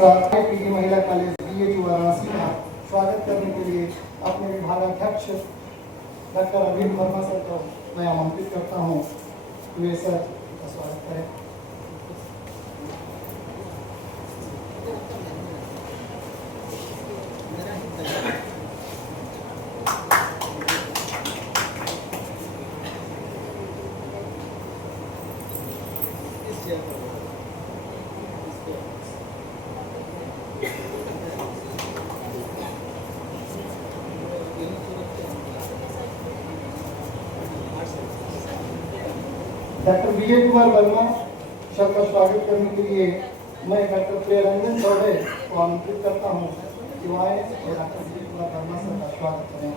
PG महिला college BHU Varanasi का स्वागत करने के लिए अपने विभागाध्यक्ष डॉक्टर अरविंद वर्मा सर को मैं आमंत्रित करता हूँ। वे सर का स्वागत करें। डॉक्टर विजय कुमार वर्मा सर का स्वागत करने के लिए मैं डॉक्टर प्रियरंजन चौबे को आमंत्रित करता हूँ कि वो आए और डॉक्टर विजय कुमार वर्मा सर का स्वागत करें।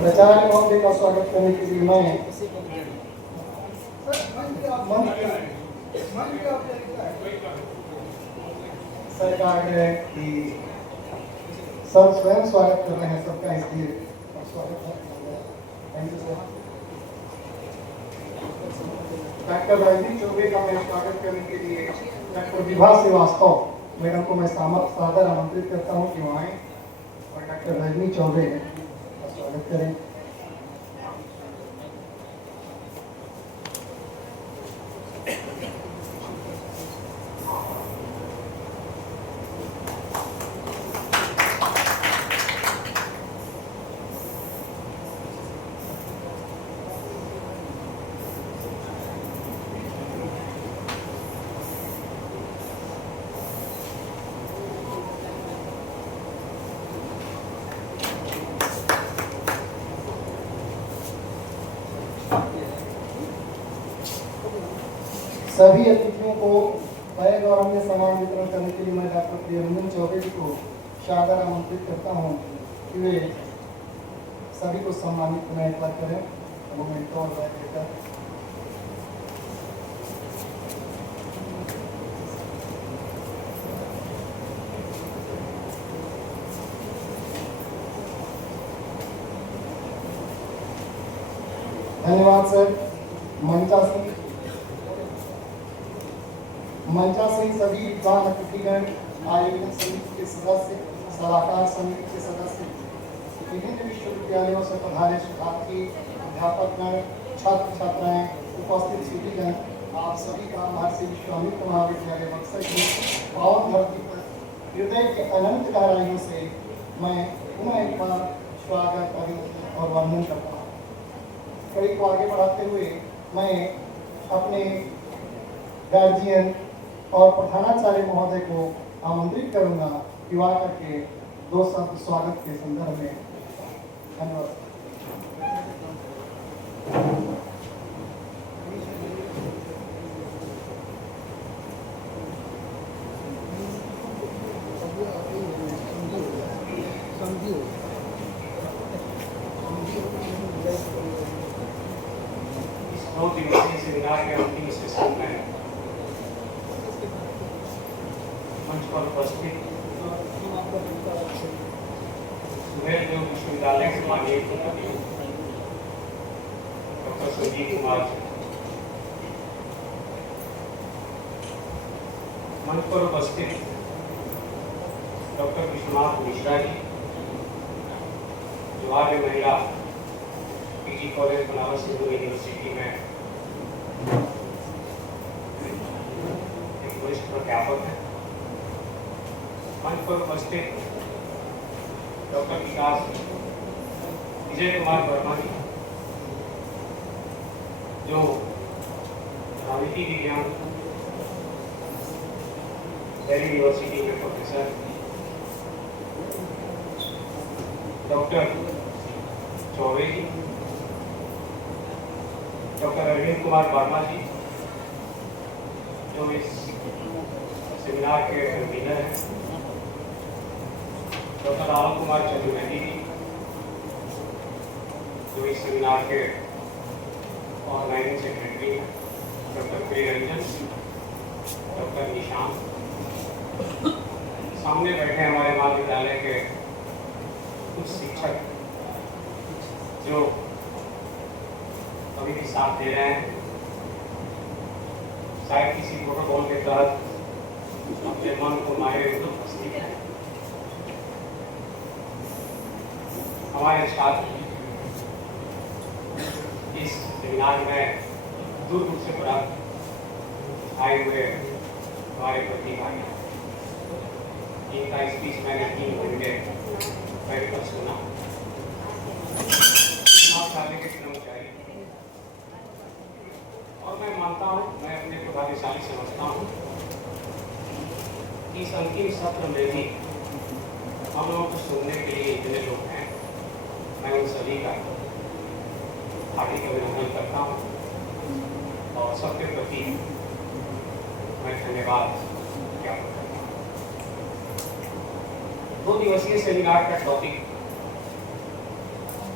प्राचार्य महोदय का स्वागत करने के लिए मैं सर का आग्रह है कि सब स्वयं स्वागत कर रहे हैं सबका, इसलिए स्वागत है। Thank you sir. Doctor Rajni Choubey का मैं स्वागत करने के लिए डॉक्टर विभा श्रीवास्तव मैडम को मैं सादर आमंत्रित करता हूँ कि वो आए और डॉक्टर रजनी चौबे का स्वागत करें। सभी अतिथियों को बैग और अन्य सामान वितरण करने के लिए मैं डॉक्टर प्रियरंजन चौबे जी को सादर आमंत्रित करता हूँ कि वे सभी को सम्मानित में एक बार करें। मोमेंट और बैग लेकर धन्यवाद सर। मंचासीन सभी विद्वान अतिथिगण, आयोजन समिति के सदस्य, सलाहकार समिति के सदस्य, विभिन्न विश्वविद्यालयों से पधारे शिक्षार्थी, अध्यापकगण, छात्र छात्राएं, उपस्थित सिटीजन, आप सभी का महर्षि विश्वामित्र महाविद्यालय बक्सर की पावन धरती पर हृदय के अनंत गहराइयों से मैं पुनः एक बार स्वागत और वंदन करता हूँ। कड़ी को आगे बढ़ाते हुए मैं अपने गार्जियन और प्रधानाचार्य महोदय को आमंत्रित करूंगा कि वह करके दो शब्द स्वागत के संदर्भ में। धन्यवाद। सेमिनार के अंतिम सेशन में मंच पर उपस्थित सुहेलदेव विश्वविद्यालय के माननीय कुलपति डॉक्टर संजीव कुमार जी, मंच पर उपस्थित डॉक्टर विश्वनाथ मिश्रा जी, जवाहर महिला PG college Banaras Hindu university में एक वरिष्ठ प्राध्यापक है। मंच पर उपस्थित डॉक्टर विजय कुमार वर्मा जी, जो राजनीति विज्ञान दिल्ली यूनिवर्सिटी में प्रोफेसर, डॉक्टर चौबे जी, डॉक्टर अरविंद कुमार वर्मा जी, जो इस सेमिनार के कन्वीनर हैं, डॉक्टर राहुल कुमार चंद्रवेदी जी, जो इस सेमिनार के ऑर्गेनाइजिंग सेक्रेटरी हैं, डॉक्टर प्रियरंजन, डॉक्टर शाम। सामने बैठे हमारे महाविद्यालय के कुछ शिक्षक जो अभी भी साथ दे रहे हैं, शायद किसी प्रोटोकॉल के तहत अपने मन को मारे उपस्थित है। हमारे छात्र इस सेमिनार में दूर दूर से प्राप्त आए हुए हमारे प्रतिभागी, इनका स्पीच मैंने 3 घंटे बैठ कर सुना। के कर्मचारी और मैं मानता हूँ, मैं अपने को भाग्यशाली समझता हूँ कि इस अंतिम सत्र में भी हम लोगों को सुनने के लिए इतने लोग हैं। मैं उन सभी का हार्दिक अभिनंदन करता हूँ और सबके प्रति मैं धन्यवाद ज्ञापन करता हूँ। 2 दिवसीय सेमिनार का टॉपिक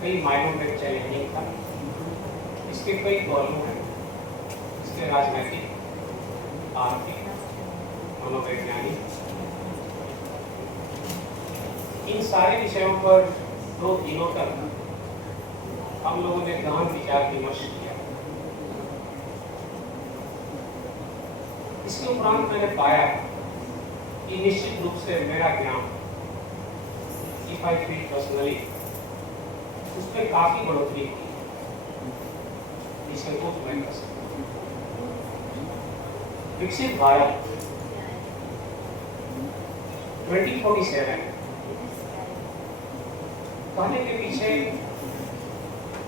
कई मायनों में चैलेंजिंग था। इसके कई पहलू हैं, इसके राजनीतिक, आर्थिक, मनोवैज्ञानिक, इन सारे विषयों पर 2 दिनों तक हम लोगों ने गहन विचार विमर्श किया। इसके उपरांत मैंने पाया कि निश्चित रूप से मेरा ज्ञान, इफ आई फील पर्सनली, उसमें काफी बढ़ोतरी की, निसंकोच मैं कर सकता हूँ। विकसित भारत 2047 कहने के पीछे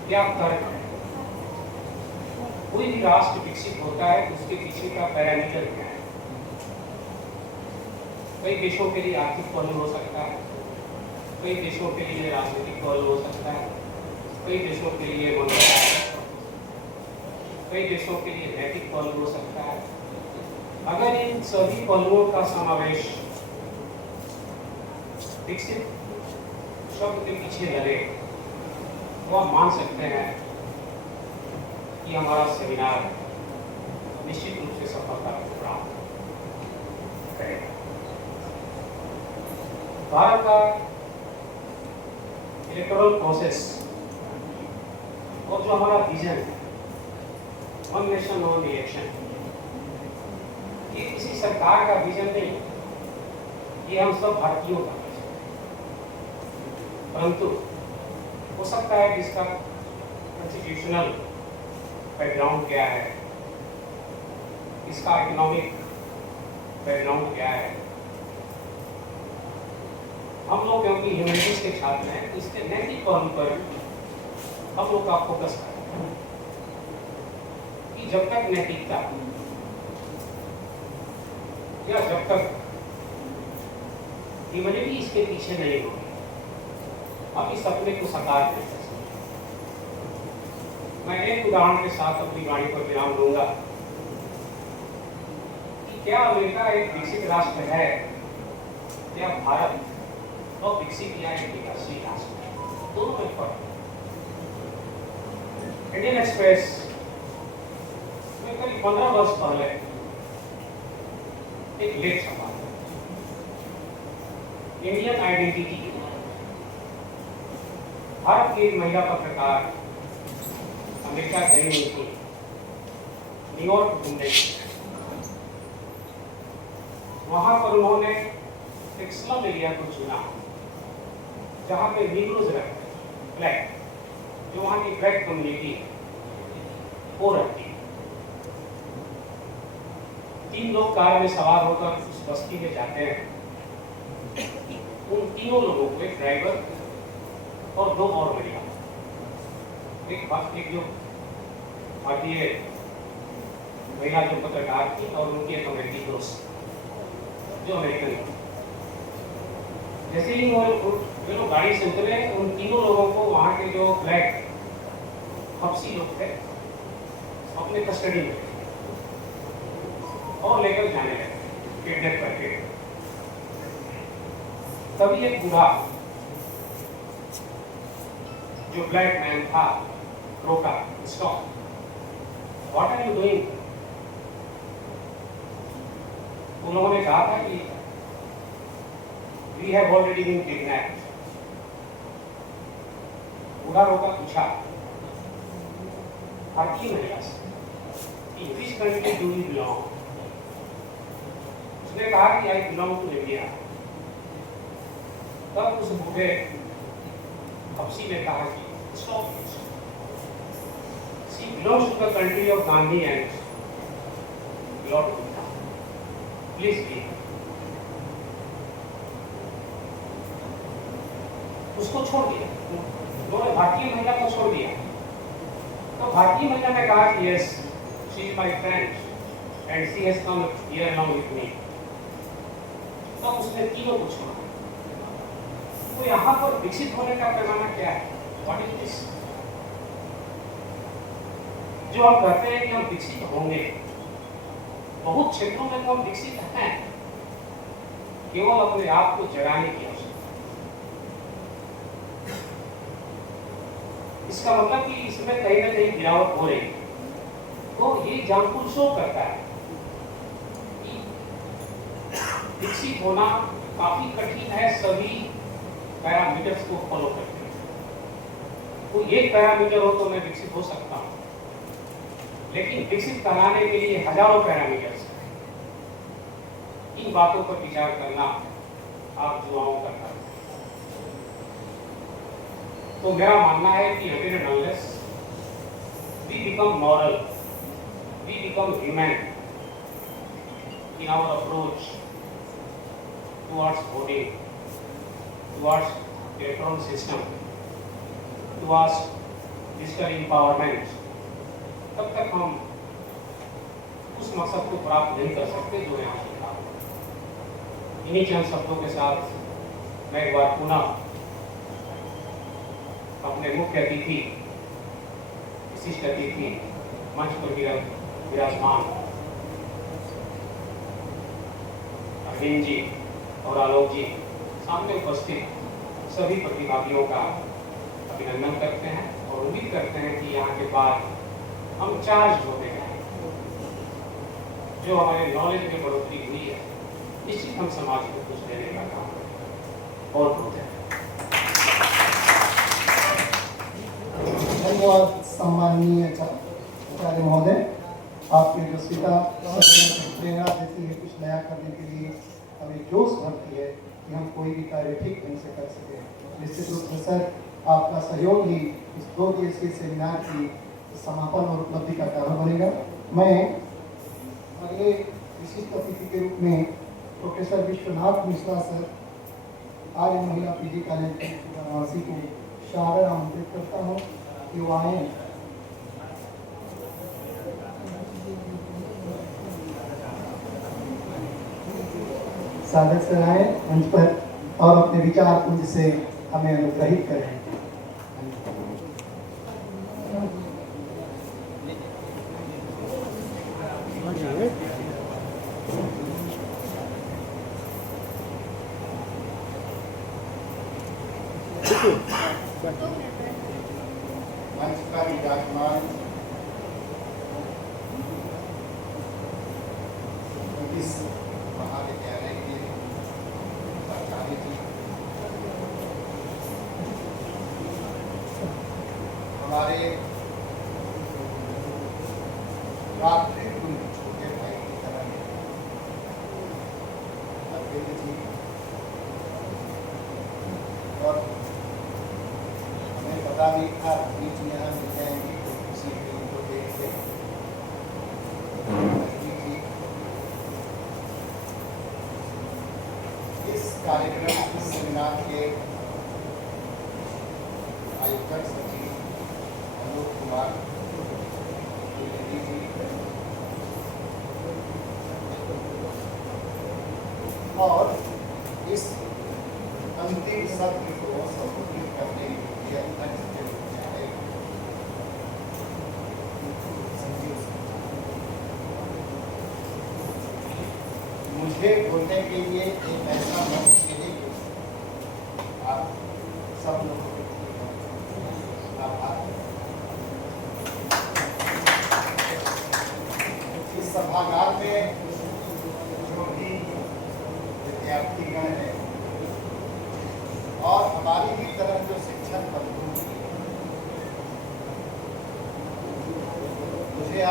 क्या तर्क है? कोई भी राष्ट्र विकसित होता है, उसके पीछे का पैरामीटर क्या है? कई देशों के लिए आर्थिक पहलू हो सकता है, कई देशों के लिए राजनीतिक पहलू हो सकता है, कई देशों के लिए मनोवैज्ञानिक, कई देशों के लिए नैतिक पहलू हो सकता है। अगर इन सभी पहलुओं का समावेश विकसित शब्द के पीछे लगे तो आप मान सकते हैं कि हमारा सेमिनार निश्चित रूप से सफलता प्राप्त करेगा। भारत का इलेक्टोरल प्रोसेस और जो हमारा विजन है, वन नेशन वन इलेक्शन, ये किसी सरकार का विजन नहीं, ये हम सब भारतीयों का विजन, परंतु हो सकता है कि इसका कॉन्स्टिट्यूशनल बैकग्राउंड क्या है, इसका इकोनॉमिक बैकग्राउंड क्या है। हम लोग क्योंकि ह्यूमैनिटीज के छात्र हैं, इसके नैतिक पहलू पर हम लोग का फोकस करें कि जब तक नैतिकता या जब तक ह्यूमैनिटी इसके पीछे नहीं होगी, हम इस सपने को साकार नहीं कर सकते। मैं एक उदाहरण के साथ अपनी वाणी पर विराम दूंगा कि क्या अमेरिका एक विकसित राष्ट्र है, क्या भारत और विकसित या एक विकासशील राष्ट्र है? दोनों में फर्क। इंडियन एक्सप्रेस में करीब 15 वर्ष पहले एक लेख छपा, इंडियन आइडेंटिटी। भारत की एक महिला पत्रकार अमेरिका गई हुई थी, न्यूयॉर्क घूमने। वहां पर उन्होंने एक स्लम एरिया को चुना जहां पे नीग्रोज रहते, ब्लैक, जो वहां की ब्लैक कम्युनिटी वो रहती है। 3 लोग कार में सवार होकर उस बस्ती में जाते हैं। उन तीनों लोगों को, एक ड्राइवर और 2 और महिला, एक जो भारतीय महिला जो पत्रकार थी और उनकी एक अमेरिकी दोस्त जो अमेरिकन थी। जैसे ही वो लोग गाड़ी से उतरे, उन तीनों लोगों को वहां के जो ब्लैक हब्सी लोग थे अपने कस्टडी में और लेकर जाने लगे, किडनैप करके। तभी एक बूढ़ा जो ब्लैक मैन था रोका, stop, what are you doing? उन लोगों ने कहा था कि we have already been kidnapped. बूढ़ा रोका पूछा भारतीय महिला से कि which country do you belong. उसने कहा कि आई बिलोंग टू इंडिया। तब उस बूढ़े हफ्सी ने कहा कि stop, she belongs to the country of Gandhi and lord Buddha, please be. उसको छोड़ दिया, उन्होंने भारतीय महिला को छोड़ दिया। तो भारतीय महिला ने कहा कि yes, she is my friend and she has come here along with me. तो उसने तीनों को छोड़ा। तो यहाँ पर विकसित होने का पैमाना क्या है? What is this? जो हम कहते हैं कि हम विकसित होंगे, बहुत क्षेत्रों में तो हम विकसित हैं, केवल अपने आप को जगाने की आवश्यकता। इसका मतलब कि इसमें कहीं ना कहीं गिरावट हो रही है। तो ये एग्जाम्पल शो करता है कि विकसित होना काफी कठिन है सभी पैरामीटर्स को फॉलो करते हैं। कोई एक पैरामीटर हो तो मैं विकसित हो सकता हूँ, लेकिन विकसित कराने के लिए हजारों पैरामीटर्स हैं। इन बातों पर विचार करना आप युवाओं का कार्य है। तो मेरा मानना है कि until and unless we become moral, we become human in our approach towards voting, towards electoral system, towards digital empowerment, तब तक हम उस मकसद को प्राप्त नहीं कर सकते जो यहाँ लिखा है। इन्हीं चंद शब्दों के साथ मैं एक बार पुनः अपने मुख्य अतिथि, विशिष्ट अतिथि, मंच पर विराजमान अरविंद जी और आलोक जी, सामने उपस्थित सभी प्रतिभागियों का अभिनंदन करते हैं और उम्मीद करते हैं कि यहाँ के बाद हम चार्ज होते हैं। जो हमारे नॉलेज में बढ़ोतरी हुई है, निश्चित हम समाज को कुछ देने का काम करें। और बहुत है। धन्यवाद सम्माननीय आचार्य महोदय। आपकी जो सीता प्रेरणा देती है कुछ नया करने के लिए, हमें जोश भरती है कि हम कोई भी कार्य ठीक ढंग से कर सकें। निश्चित रूप से सर, आपका सहयोग ही इस 2 दिवसीय सेमिनार की समापन और उपलब्धि का कारण बनेगा। मैं अगले विशिष्ट अतिथि के रूप में प्रोफेसर विश्वनाथ मिश्रा सर, आर्य महिला पीजी कॉलेज की वाराणसी को सादर आमंत्रित करता हूँ कि वो आए। सादर सर आए मंच पर और अपने विचार पुंज से हमें अनुग्रहित करें। मंच पर विराजमान इस महाविद्यालय के प्राचार्य जी, हमारे छोटे भाई की तरह अरविंद जी, और हमें पता भी था बीच में यहाँ मिल जाएंगे तो किसी भी को देखेंगे। इस कार्यक्रम, इस सेमिनार के आयोजक सचिव अनूप कुमार जी और इस अंतिम सत्र को संबोधित करने के लिए मुझे बोलने के लिए एक ऐसा मंच देने के आप सब लोगों को आभार। इस सभागार में जो भी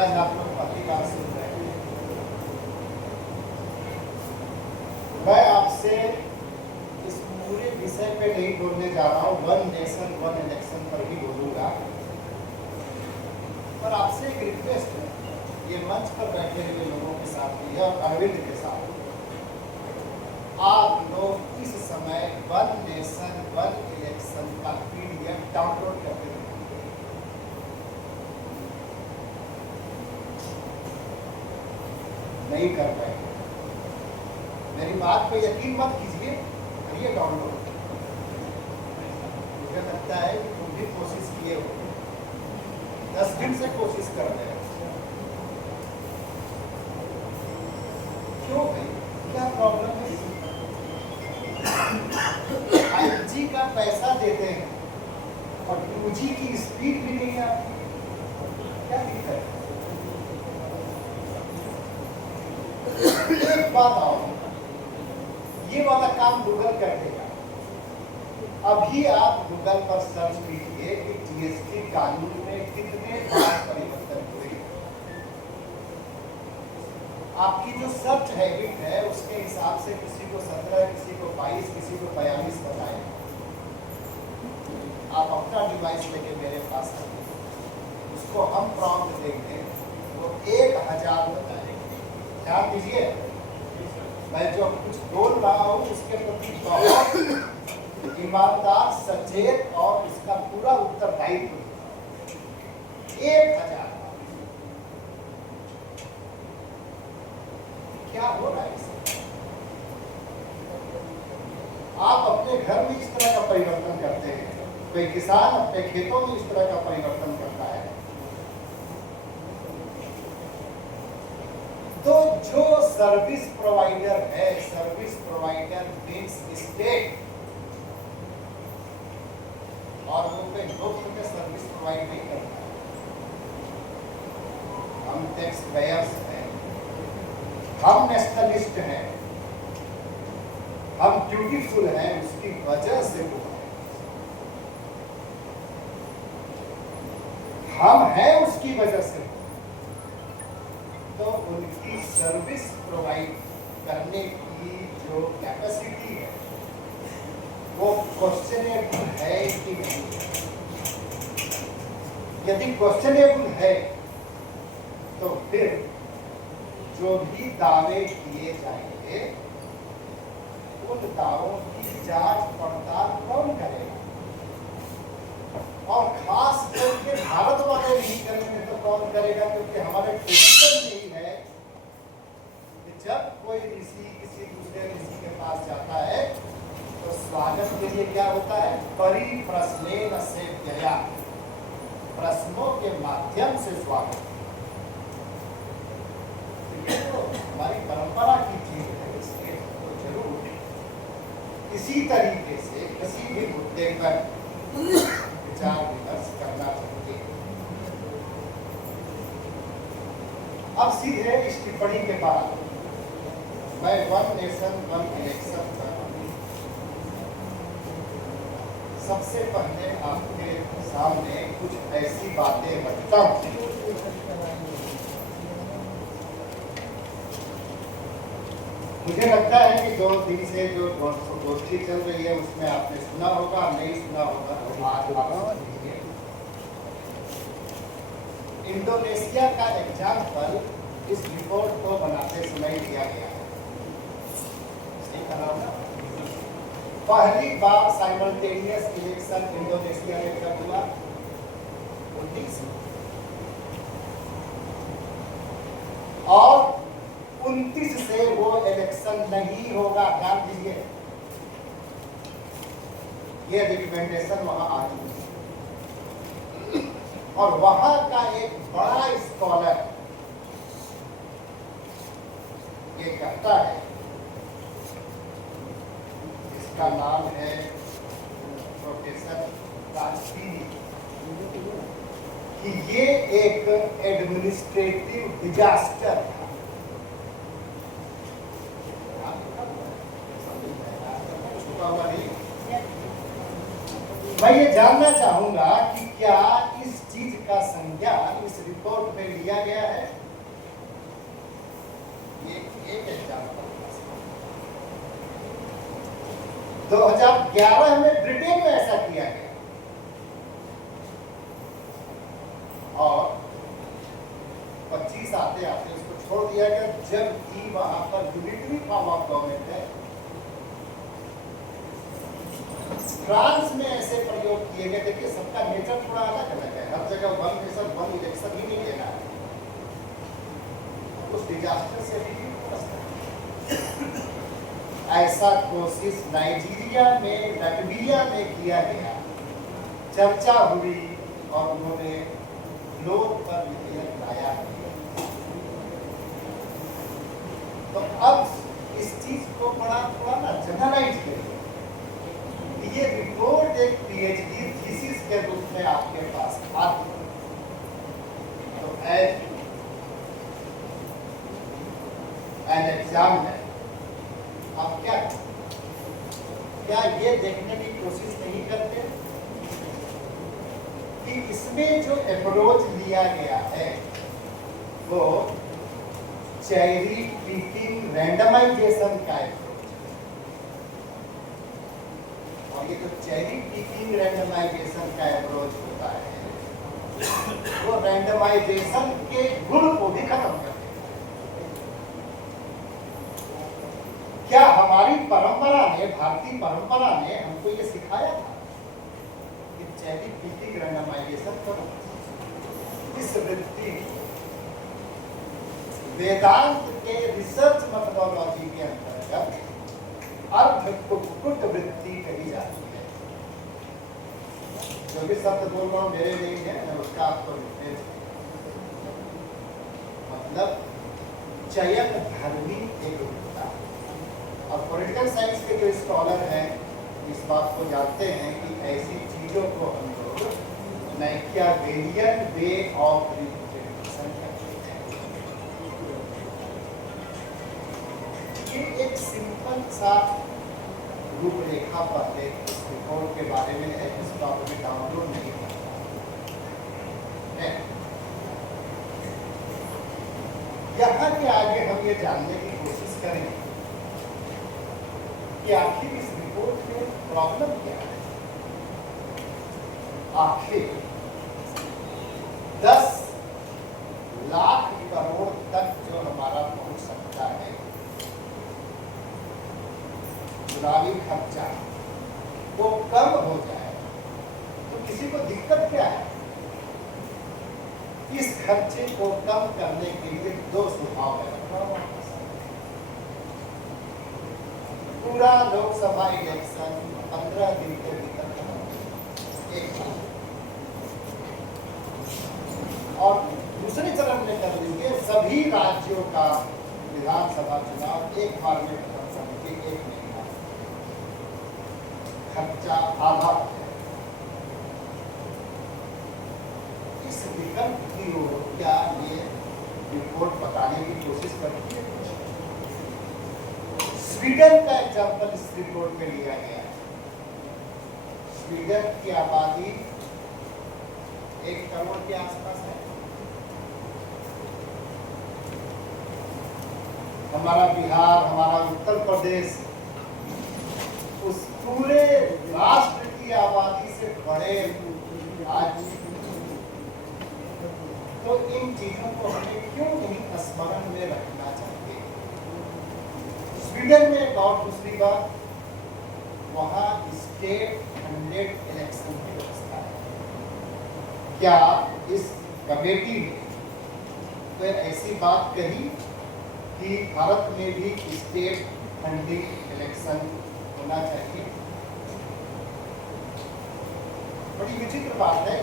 शायद आप लोग पहली बार सुन रहे हैं। मैं आपसे इस पूरे विषय पे नहीं बोलने जा रहा हूँ, वन नेशन वन इलेक्शन पर भी बोलूंगा। पर आपसे एक रिक्वेस्ट है, ये मंच पर बैठे हुए लोगों के साथ भी और अरविंद के साथ, आप लोग इस समय वन नेशन वन इलेक्शन का पीडीएफ डाउनलोड करके रखेंगे। नहीं कर पाएंगे, मेरी बात पे यकीन मत कीजिए, करिए डाउनलोड। मुझे लगता है कि तुम भी कोशिश किए हो, 10 दिन से कोशिश कर रहे हो। क्यों भाई, क्या प्रॉब्लम है? 5G का पैसा देते हैं और 2G की स्पीड भी नहीं है आपकी, क्या दिक्कत है? एक बात आओ, ये वाला काम गूगल कर देगा। अभी आप गूगल पर सर्च कीजिए कि जीएसटी कानून में कितने बार परिवर्तन हुए। आपकी जो सर्च हैबिट है उसके हिसाब से किसी को 17, किसी को 22, किसी को 42 बताए। आप अपना डिवाइस लेके मेरे पास आइए, उसको हम प्रॉम्प्ट देंगे, वो 1000 बताएंगे। ध्यान दीजिए, मैं जो कुछ बोल रहा हूँ उसके प्रति बहुत ईमानदार, सचेत और इसका पूरा उत्तरदायित्व। 1000 क्या हो रहा है इसमें? आप अपने घर में इस तरह का परिवर्तन करते हैं, कोई किसान अपने खेतों में इस तरह का परिवर्तन करता है। तो जो सर्विस प्रोवाइडर है, सर्विस प्रोवाइडर मीन्स स्टेट, और वो कोई लोग में सर्विस प्रोवाइड नहीं करता है। हम टैक्स पेयर्स हैं, हम नेशनलिस्ट हैं, हम ड्यूटीफुल हैं, उसकी वजह से वो हम हैं उसकी वजह से। तो उनकी सर्विस प्रोवाइड करने की जो कैपेसिटी है वो क्वेश्चनेबल है कि नहीं। यदि क्वेश्चनेबल है तो फिर जो भी दावे किए जाएंगे उन दावों की जांच पड़ताल कौन करेगा? और खास करके भारत वाले नहीं करेंगे तो कौन करेगा? क्योंकि हमारे पोजीशन यही है कि जब कोई ऋषि किसी दूसरे ऋषि के पास जाता है तो स्वागत के लिए क्या होता है? परिप्रश्नेन सेव्यया, प्रश्नों के माध्यम से स्वागत। ये तो हमारी परंपरा की चीज है, इसलिए तो जरूर इसी तरीके से किसी भी मुद्दे पर विचार विमर्श करना चाहिए। अब सीधे इस टिप्पणी के बाद मैं वन नेशन वन इलेक्शन पर सबसे पहले आपके सामने कुछ ऐसी बातें रखता हूं। मुझे लगता है कि 2 दिन से जो गोष्ठी चल रही है उसमें आपने सुना होगा, नहीं सुना होगा तो आज आप सुनिए। इंडोनेशिया का एग्जाम्पल इस रिपोर्ट को बनाते समय लिया गया है। पहली बार साइमल्टेनियस इलेक्शन इंडोनेशिया में कब हुआ? 19 और 29 से वो इलेक्शन नहीं होगा। ध्यान दीजिए, ये रिकमेंडेशन वहां आ चुकी है और वहां का एक बड़ा स्कॉलर ये कहता है, इसका नाम है प्रोफेसर राजवीर, कि ये एक एडमिनिस्ट्रेटिव डिजास्टर था। मैं ये जानना चाहूंगा कि क्या इस चीज का संज्ञान इस रिपोर्ट में लिया गया है। ये एक एग्जाम्पल 2011 में ब्रिटेन में ऐसा किया गया और 25 आते आते उसको छोड़ दिया गया, जबकि वहां पर यूनिटरी फॉर्म ऑफ गवर्नमेंट है। फ्रांस में ऐसे प्रयोग किए गए। देखिए, सबका नेचर थोड़ा अलग अलग है। हर जगह वन नेशन वन इलेक्शन ही नहीं लेना है, उस डिजास्टर से भी हो सकता है। ऐसा कोशिश नाइजीरिया में, लाटविया में किया गया, चर्चा हुई और उन्होंने लोग पर विधेयक लाया। तो अब इस चीज को बड़ा थोड़ा ना जनरलाइज करिए। ये रिपोर्ट एक पीएचडी थीसिस के रूप में आपके पास आती है, तो एन एग्जामिनर आप क्या ये देखने की कोशिश नहीं करते कि इसमें जो अप्रोच लिया गया है वो चेरी पिकिंग रैंडमाइजेशन का है। और ये जो चेरी पिकिंग रैंडमाइजेशन का अप्रोच होता है वो रैंडमाइजेशन के गुण को भी खत्म कर देता है। क्या हमारी परंपरा ने, भारतीय परंपरा ने हमको ये सिखाया था कि चेरी पिकिंग रैंडमाइजेशन करो? इस वृत्ति वेदांत के रिसर्च मेथोडोलॉजी के अंतर्गत अर्थ कुक्कुट वृत्ति कही जाती है। जो भी शब्द बोल रहा हूँ मेरे नहीं है, मैं उसका आपको रिफ्रेंस मतलब चयन धर्मी एक होता है। और पॉलिटिकल साइंस के जो स्कॉलर हैं इस बात को जानते हैं कि ऐसी चीजों को हम लोग मैकियावेलियन वे ऑफ रिप्रेजेंटेशन कहते हैं। ये एक सिंपल सा रूपरेखा पर इस रिपोर्ट के बारे में है, इसको आपने डाउनलोड नहीं करना है। यहाँ के आगे हम ये जानने की कोशिश करेंगे कि आखिर इस रिपोर्ट में प्रॉब्लम क्या है। आखिर 10 लाख करोड़ तक जो हमारा पहुंच सकता है चुनावी खर्चा वो कम हो जाए तो किसी को दिक्कत क्या है? इस खर्चे को कम करने के लिए 2 सुझाव है। पूरा लोकसभा इलेक्शन 15 दिन के भीतर एक और दूसरे चरण में कर लीजिए सभी राज्यों का विधानसभा चुनाव एक बार में खत्म करने के 1 महीना खर्चा आधा हो जाए। इस विकल्प की ओर क्या ये रिपोर्ट बताने की कोशिश करती है? स्वीडन का एग्जाम्पल इस रिपोर्ट में लिया गया है। स्वीडन की आबादी 1 करोड़ के आसपास है। हमारा बिहार, हमारा उत्तर प्रदेश उस पूरे राष्ट्र की आबादी से बड़े आज। तो इन चीजों को हमें क्यों नहीं स्मरण में रखना चाहिए? स्वीडन में एक और दूसरी बात, वहां स्टेट फंडेड इलेक्शन की व्यवस्था है। क्या इस कमेटी ने कोई ऐसी बात कही कि भारत में भी स्टेट फंडिंग इलेक्शन होना चाहिए? बड़ी विचित्र बात है।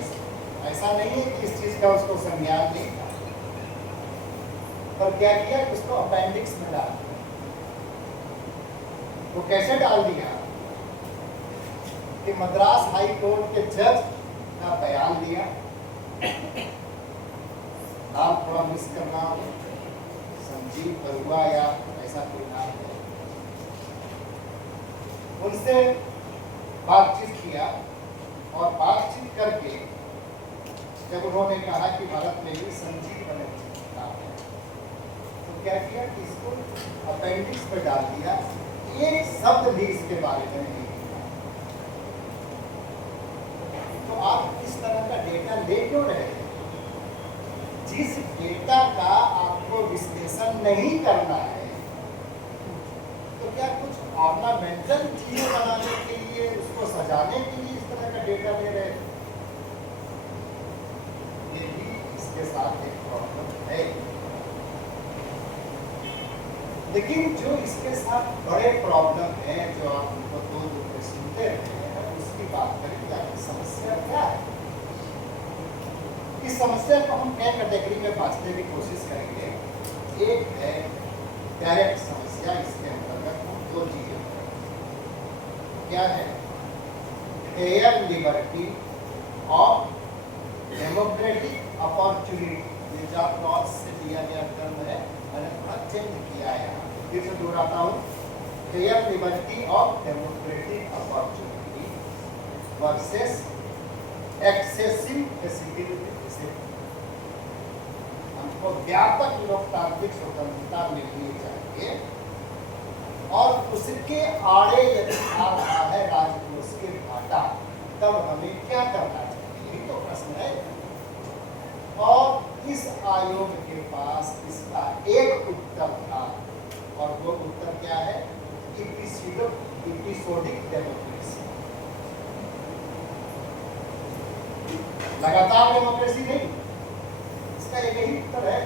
ऐसा नहीं है कि इस चीज का उसको संज्ञान नहीं था, पर क्या किया कि उसको अपेंडिक्स में डाल दिया। वो कैसे डाल दिया कि मद्रास हाई कोर्ट के जज का बयान दिया, नाम थोड़ा मिस करना, संजीव बरुआ या ऐसा कोई नाम है, उनसे बातचीत किया और बातचीत करके जब उन्होंने कहा कि भारत में भी संजीवनी नाम है, तो क्या किया कि इसको अपेंडिक्स पर डाल दिया, एक शब्द भी इसके बारे में नहीं लिखा। तो आप इस तरह का डेटा ले क्यों रहे हैं? जिस डेटा का आपको विश्लेषण नहीं करना है, तो क्या कुछ ऑर्नामेंटल चीज बनाने के लिए, उसको सजाने के लिए इस तरह का डेटा ले रहे हैं? ये भी इसके साथ एक प्रॉब्लम है। लेकिन जो इसके साथ बड़े प्रॉब्लम है, जो आप उनको दो पे सुनते रहे हैं, उसकी बात करें कि आपकी समस्या क्या है। इस समस्या को हम कई कैटेगरी में बांटने की कोशिश करेंगे। एक है डायरेक्ट समस्या, इसके अंतर्गत हम दो चीजें क्या है, फेयर लिबर्टी और डेमोक्रेटिक अपॉर्चुनिटी। ये जो क्रॉस से दिया गया टर्म है, मैंने थोड़ा चेंज किया है, फिर से दोहराता हूँ। फेयर लिबर्टी और democratic opportunity versus excessive facility. हमको व्यापक लोकतांत्रिक स्वतंत्रता मिलनी चाहिए, और उसके आड़े यदि आ रहा है राजकोष के घाटा, तब हमें क्या करना चाहिए, यही तो प्रश्न है। और इस आयोग के पास इसका एक उत्तर था, और वो उत्तर क्या है, एपिसोडिक डेमोक्रेसी। लगातार डेमोक्रेसी नहीं, इसका एक ही उत्तर है।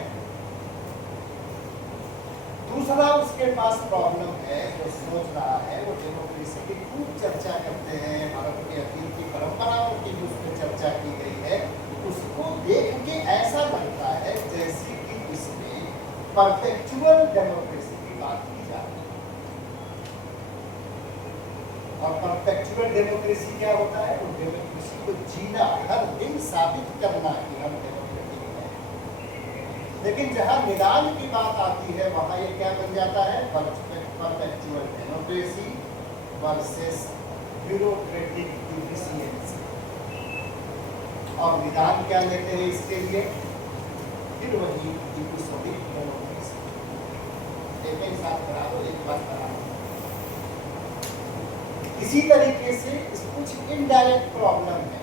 दूसरा उसके पास प्रॉब्लम है, जो सोच रहा है, वो डेमोक्रेसी की खूब चर्चा करते हैं, भारत के अतीत की परंपराओं की उस पर चर्चा की गई है। उसको देख के ऐसा लगता है जैसे कि इसमें परफेक्चुअल डेमोक्रेसी की बात की जा रही है। और परफेक्चुअल डेमोक्रेसी क्या होता है, वो डेमोक्रेसी को जीना, हर दिन साबित करना कि हम डेमोक्रेटिक हैं। लेकिन जहां निदान की बात आती है, वहां ये क्या बन जाता है, परफेक्चुअल डेमोक्रेसी वर्सेस ब्यूरोक्रेटिक इफिशिएंसी। और निदान क्या लेते हैं इसके लिए, फिर वही एपिसोडिक डेमोक्रेसी। एक साथ करा दो, एक बात करा दो। इसी तरीके से कुछ इनडायरेक्ट प्रॉब्लम है,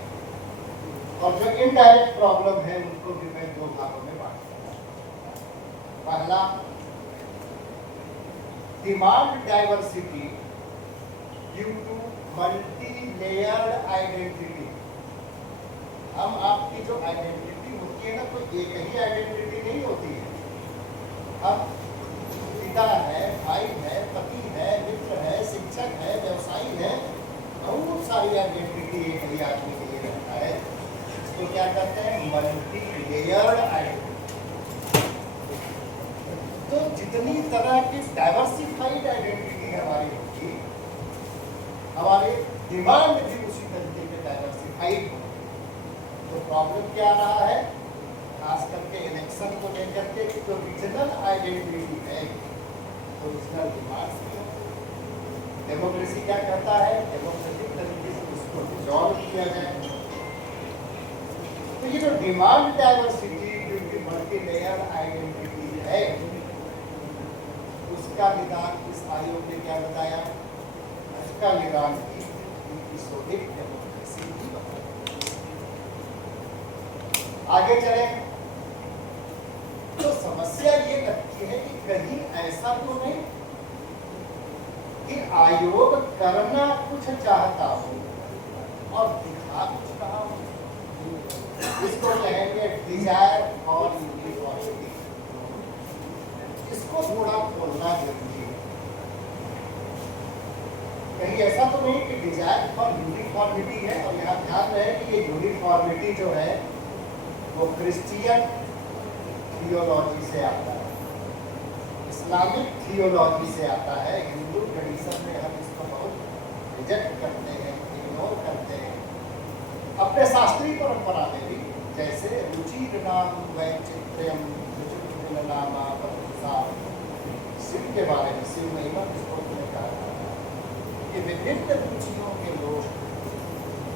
और जो इनडायरेक्ट प्रॉब्लम है उनको भी मैं दो भागों में बांटूंगा। पहला, demand diversity due to multi layered identity. हम आपकी जो आइडेंटिटी होती है ना, कोई एक ही आइडेंटिटी नहीं होती है। हम पिता है, भाई है, पति है, मित्र है, शिक्षक है, व्यवसायी है, बहुत सारी आइडेंटिटी एक ही आदमी के लिए रहता है। इसको क्या कहते हैं, मल्टी लेयर्ड आइडेंटिटी। तो जितनी तरह की डाइवर्सिफाइड आइडेंटिटी हमारी होगी, हमारे डिमांड भी उसी तरीके के डाइवर्सिफाइड होगी। तो प्रॉब्लम क्या रहा है, खास करके इलेक्शन को लेकर के, जो रीजनल आइडेंटिटी है, ओरिजिनल डिमांड्स भी होती है। डेमोक्रेसी क्या कहता है, डेमोक्रेटिक तरीके से उसको रिजॉल्व किया जाए। तो ये जो डिमांड डाइवर्सिटी, जो कि मल्टी लेयर आइडेंटिटी है, उसका निदान इस आयोग ने क्या बताया, उसका निदान की एपिसोडिक डेमोक्रेसी भी बताया। आगे चले तो समस्या ये लगती है कि कहीं ऐसा तो नहीं कि आयोग करना कुछ चाहता हो और दिखा कुछ रहा हो। इसको कहेंगे डिजायर फॉर यूनिफॉर्मिटी। इसको थोड़ा खोलना जरूरी है। कहीं ऐसा तो नहीं कि डिजायर फॉर यूनिफॉर्मिटी है, और यहाँ ध्यान रहे कि ये यूनिफॉर्मिटी जो है वो क्रिश्चियन थियोलॉजी से आता है, इस्लामिक थियोलॉजी से आता है। हिंदू ट्रेडिशन में हम इसको बहुत रिजेक्ट करते हैं, इग्नोर करते हैं। अपने शास्त्रीय परंपरा में भी, जैसे रुचिर नाम वैचित्र्यम नामा शिव के बारे में, शिव महिमा स्तोत्र में कहा कि विभिन्न रुचियों के लोग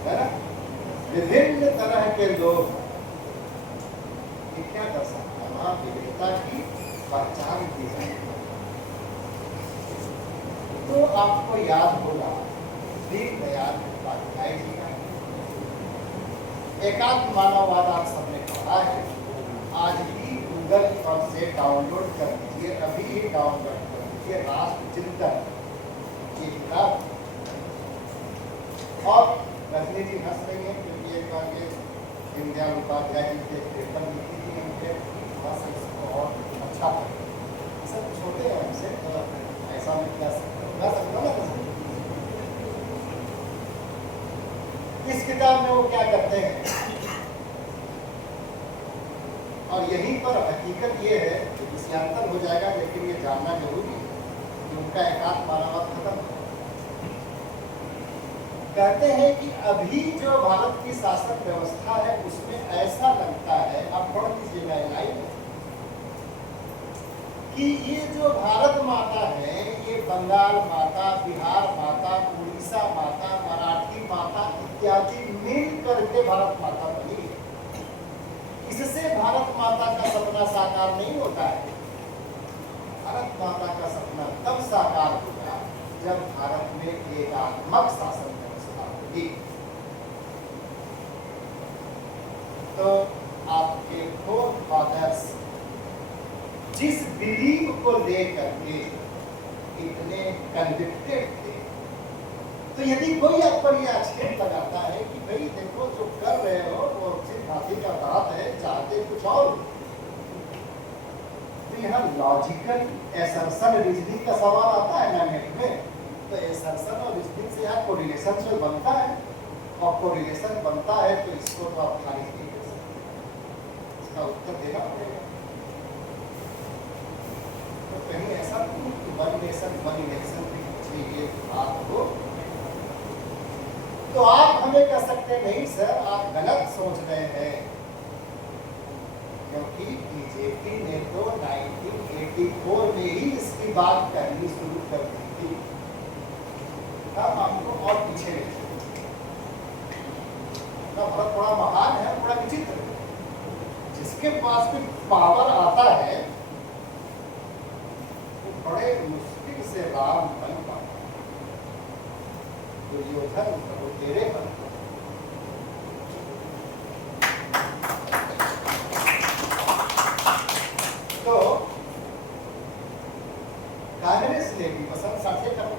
है ना, विभिन्न तरह के लोग क्या दर्शाता है? वहाँ विविधता की पहचान की जाती है। तो आपको याद होगा दीनदयाल उपाध्याय जी का एकात्म मानववाद आप सबने पढ़ा है। आज ही गूगल पर से डाउनलोड कर लीजिए, अभी ही डाउनलोड कर लीजिए राष्ट्र चिंतन ये किताब। और रजनी जी हंस रही है क्योंकि एक बार ये दीनदयाल उपाध्याय जी के पेपर लिखी थी उनके बस इसको और अच्छा था। सब छोटे हैं हमसे तो ऐसा मैं क्या सकता हूँ। इस किताब में वो क्या करते हैं और यहीं पर हकीकत ये है कि विषयांतर हो जाएगा, लेकिन ये जानना जरूरी है कि उनका एकात्म मानववाद खत्म हो। कहते हैं कि अभी जो भारत की शासन व्यवस्था है उसमें ऐसा लगता है, आप पढ़ लीजिए लाइन, कि ये जो भारत माता है ये बंगाल माता, बिहार माता, उड़ीसा माता, मराठी माता इत्यादि मिल करके भारत माता बनी है। इससे भारत माता का सपना साकार नहीं होता है। भारत माता का सपना तब साकार होगा जब भारत में एकात्मक शासन व्यवस्था होगी। तो आपके फोरफादर्स जिस बिलीव को लेकर के इतने कन्विक्टेड थे, तो यदि कोई आप पर यह आक्षेप लगाता है कि भाई देखो जो कर रहे हो वो सिर्फ हाथी का दांत है, चाहते कुछ और, तो यहाँ लॉजिकल एसर्शन रीजनिंग का सवाल आता है ना नेट में। तो एसर्शन और रीजनिंग से यहाँ कोरिलेशन जो बनता है, और कोरिलेशन बनता है तो इसको तो आप खारिज नहीं कर सकते, इसका उत्तर देना पड़ेगा। तो कहीं ऐसा नहीं कि वन नेशन की ये बात हो तो आप हमें कह सकते हैं नहीं सर आप गलत सोच रहे हैं, क्योंकि बीजेपी ने तो 1984 में ही इसकी बात करनी शुरू कर दी थी। अब आपको और पीछे भारत बड़ा महान है, बड़ा विचित्र है। जिसके पास भी पावर आता है वो बड़े मुश्किल से राम बन पाता है। दुर्योधन वो तेरे पर तो कांग्रेस ने भी पसंद साझे करने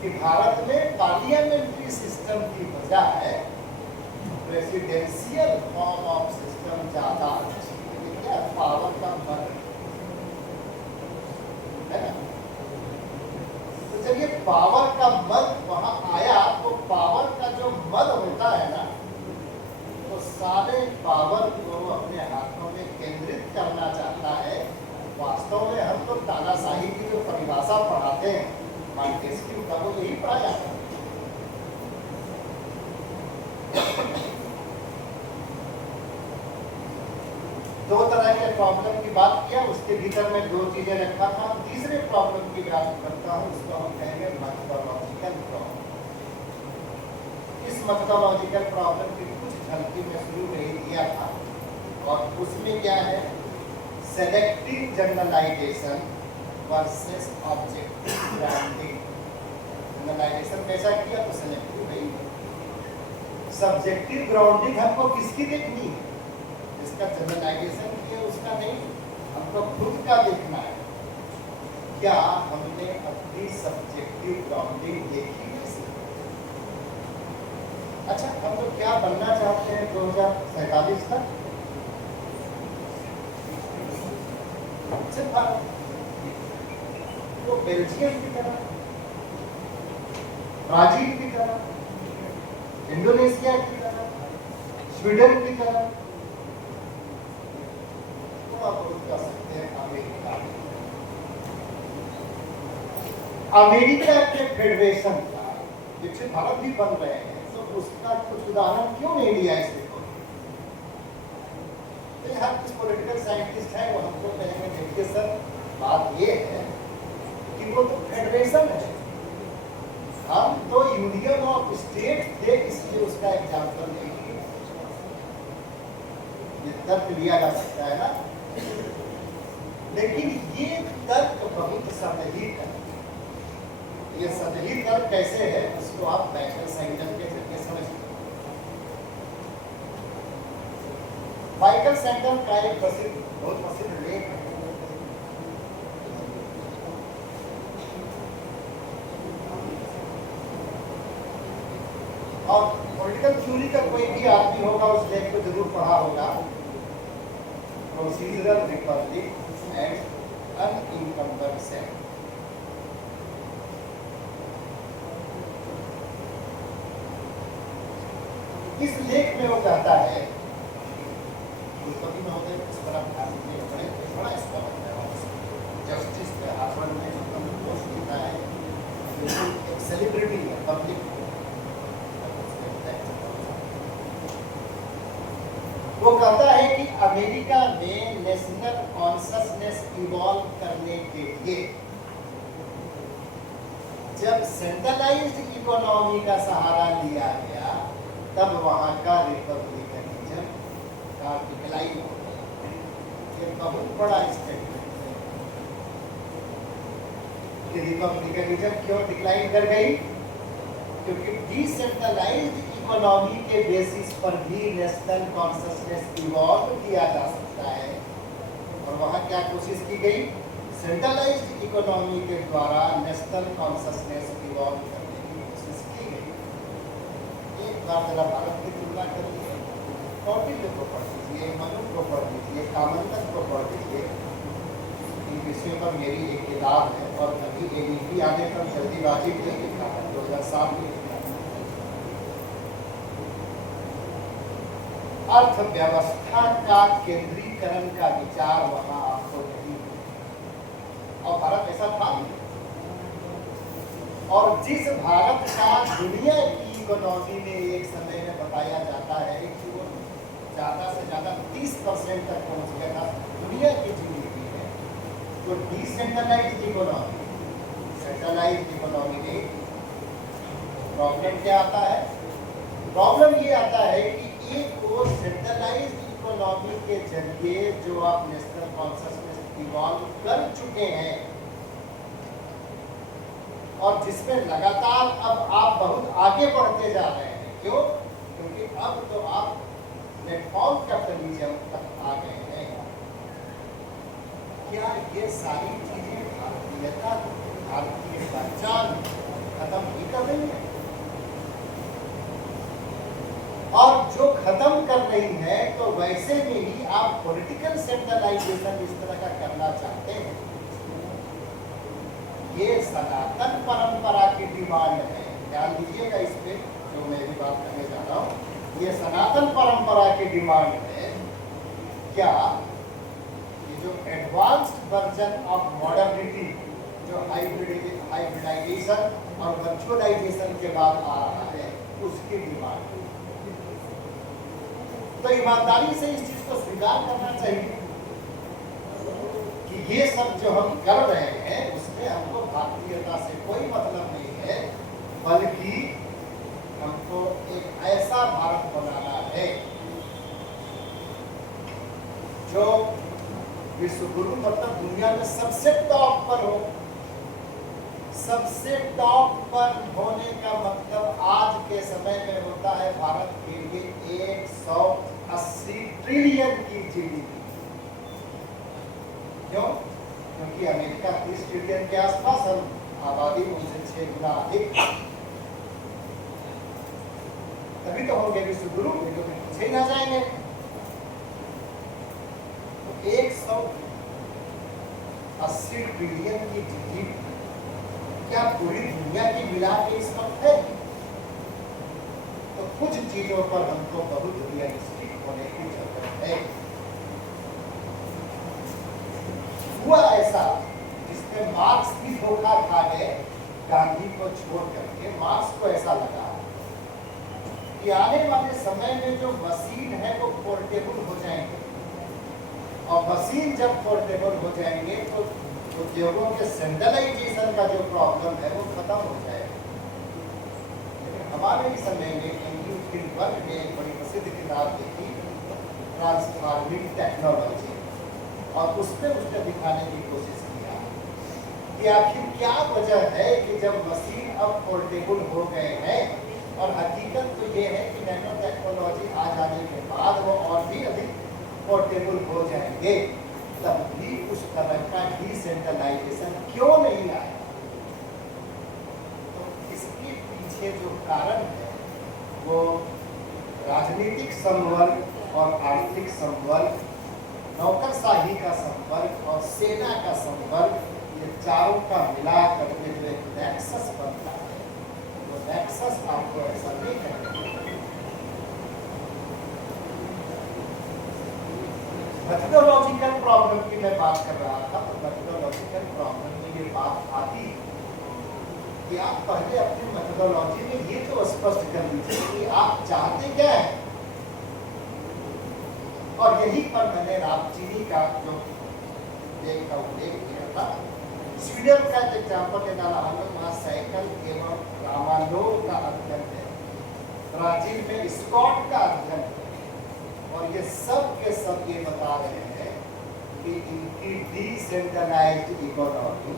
कि भारत में पार्लियामेंट्री सिस्टम की बजाय प्रेसिडेंशियल फॉर्म ऑफ सिस्टम ज्यादा अच्छी है। पावर का मद है ना, तो जब ये पावर का मद वहां आया तो पावर का जो मद होता है ना तो सारे पावर को अपने हाथों में केंद्रित करना चाहता है। वास्तव में हम तो तानाशाही की जो परिभाषा पढ़ाते हैं मार्क्सिज्म का वो यही पढ़ाया है। दो तरह के प्रॉब्लम की बात किया, उसके भीतर में दो चीजें रखा था। तीसरे प्रॉब्लम की बात करता हूं, उसको हम कहेंगे मेथोडोलॉजिकल प्रॉब्लम। इस मेथोडोलॉजिकल प्रॉब्लम की कुछ झलकी में शुरू नहीं दिया था और उसमें क्या है, selective generalization versus objective grounding. Generalization कैसा किया तो सेलेक्टिव नहीं, सब्जेक्टिव ग्राउंडिंग हमको किसकी देखनी है, जिसका जनरलाइजेशन किया उसका नहीं, हमको खुद का देखना है। क्या हमने अपनी सब्जेक्टिव ग्राउंडिंग देखी है? अच्छा, हम लोग क्या बनना चाहते हैं 2047 तक? सिर्फ वो बेल्जियम की तरह, ब्राजील की तरह, इंडोनेशिया की तरह, स्वीडन की तरह, तो आप कर सकते हैं अमेरिका। अमेरिका के फेडरेशन का जिससे भारत भी बन रहे हैं, तो उसका कुछ उदाहरण क्यों नहीं लिया इस रिपोर्ट? तो यहाँ कुछ पॉलिटिकल साइंटिस्ट हैं वो हमको कहेंगे देखिए सर बात ये है कि वो तो फेडरेशन है, हम तो यूनियन ऑफ स्टेट थे, इसलिए उसका एग्जाम्पल नहीं लिया। तर्क लिया जा सकता है ना, लेकिन ये तर्क बहुत सतही तर्क। ये सतही तर्क कैसे है उसको आप माइकल सैंडल के जरिए समझ सकते हैं। माइकल सैंडल का एक बहुत प्रसिद्ध लेख है, और पॉलिटिकल थ्योरी का कोई भी आदमी होगा उस लेख को जरूर पढ़ा होगा, प्रोसीजरल रिपब्लिक एंड अनइनकम्बेंट सेट। इस लेख में वो कहता है, इस पर आप ध्यान दीजिए, बड़ा इसका जस्टिस पे हार्वर्ड में पोस्ट लिखा है, एक सेलिब्रिटी है पब्लिक। वो कहता है कि अमेरिका में नेशनल कॉन्शसनेस इवॉल्व करने के लिए जब सेंट्रलाइज्ड इकोनॉमी का सहारा लिया गया तब वहां का रिपब्लिकनिज्म का डिक्लाइन हो गया। ये बहुत बड़ा स्टेटमेंट है कि रिपब्लिकनिज्म क्यों डिक्लाइन कर गई, क्योंकि डिसेंट्रलाइज्ड इकोनॉमी के बेसिस पर भी नेशनल कॉन्शसनेस इवॉल्व किया जा सकता है। और वहां क्या कोशिश की गई, सेंट्रलाइज्ड इकोनॉमी के द्वारा नेशनल कॉन्शसनेस इवॉल्व करने की कोशिश की गई। एक बार जरा भारत की तुलना करिए, कौटिल्य को पढ़ लीजिए, मनु को पढ़ लीजिए, कामंतक को पढ़ लीजिए। इन विषयों पर मेरी एक किताब है और अभी एबीपी आने पर जल्दीबाजी में लिखा है, 2007 में। अर्थव्यवस्था का केंद्रीकरण का विचार वहां आपको नहीं, और भारत ऐसा था। और जिस भारत का दुनिया की इकोनॉमी में एक समय में बताया जाता है कि वो ज्यादा से ज्यादा 30% तक पहुंच गया था दुनिया की जीडीपी में, तो डिसेंट्रलाइज्ड इकोनॉमी सेंट्रलाइज्ड इकोनॉमी में प्रॉब्लम क्या आता है? प्रॉब्लम ये आता है कि एक वो सेंट्रलाइज्ड इकोनॉमी के जरिए जो आप नेशनल कॉन्शसनेस इवॉल्व कर चुके हैं और जिसमें लगातार अब आप बहुत आगे बढ़ते जा रहे हैं। क्यों? क्योंकि अब तो आप प्लेटफॉर्म कैपिटलिज्म तक आ गए हैं। क्या ये सारी चीजें भारतीयता, भारतीय पहचान खत्म ही कर रही है? और जो खत्म कर रही है तो वैसे में ही आप पॉलिटिकल सेंट्रलाइजेशन इस तरह का करना चाहते हैं। ये सनातन परंपरा की डिमांड है, ध्यान दीजिएगा इस पे जो मैं भी बात करने जा रहा हूँ। ये सनातन परंपरा की डिमांड है। क्या ये जो एडवांस्ड वर्जन ऑफ मॉडर्निटी, जो हाइब्रिडाइजेशन और वर्चुअलाइजेशन के बाद आ रहा है, उसकी डिमांड। तो ईमानदारी से इस चीज को स्वीकार करना चाहिए कि ये सब जो हम कर रहे हैं उसमें हमको भारतीयता से कोई मतलब नहीं है, बल्कि हमको एक ऐसा भारत बनाना है जो विश्व गुरु मतलब दुनिया में सबसे टॉप पर हो। सबसे टॉप पर होने का मतलब आज के समय में होता है भारत के लिए 180 ट्रिलियन की जीडीपी। क्यों? क्योंकि अमेरिका 30 ट्रिलियन के आसपास, हम आबादी उनसे 6 गुना अधिक, तभी तो होंगे विश्व गुरु, तो पीछे ही ना जाएंगे। तो 180 ट्रिलियन की जीडीपी क्या पूरी दुनिया की मिला के इस वक्त है? तो कुछ चीजों पर हमको बहुत रियलिस्टिक होने की जरूरत है। हुआ ऐसा जिसमें मार्क्स भी धोखा खा गए, गांधी को छोड़ करके। मार्क्स को ऐसा लगा कि आने वाले समय में जो मशीन है वो पोर्टेबल हो जाएंगे, और मशीन जब पोर्टेबल हो जाएंगे तो उद्योगों के सेंट्रलाइजेशन का जो प्रॉब्लम है वो खत्म हो जाएगा। लेकिन हमारे इस समय में एंड्रयू फिनबर्ग ने एक बड़ी प्रसिद्ध किताब लिखी, ट्रांसफॉर्मिंग टेक्नोलॉजी, और उसमें उसने दिखाने की कोशिश किया कि आखिर क्या वजह है कि जब मशीन अब पोर्टेबल हो गए हैं, और हकीकत तो ये है कि नैनो टेक्नोलॉजी आ जाने के बाद वो और भी अधिक पोर्टेबल हो जाएंगे, तब भी उस तरह का डिसेंट्रलाइजेशन क्यों नहीं आया। तो इसके पीछे जो कारण है वो राजनीतिक संवर्ग और आर्थिक संवर्ग, नौकरशाही का संवर्ग और सेना का संवर्ग, ये चारों का मिला करके जो एक नेक्सस बनता है, वो नेक्सस आपको ऐसा नहीं करेगा। मेथोडोलॉजिकल प्रॉब्लम की मैं बात कर रहा था, तो मेथोडोलॉजिकल प्रॉब्लम में ये बात आती कि आप पहले अपनी मेथोडोलॉजी में ये तो स्पष्ट कर लीजिए कि आप चाहते क्या है। और यही पर मैंने रामचीनी का जो लेख का उल्लेख किया था, स्वीडन का एग्जाम्पल डाला हम लोग, वहाँ साइकिल एवं रामालोग का अध्ययन है, ब्राजील में स्कॉट का अध्ययन है, और ये सब के सब ये बता रहे हैं कि इनकी decentralized economy,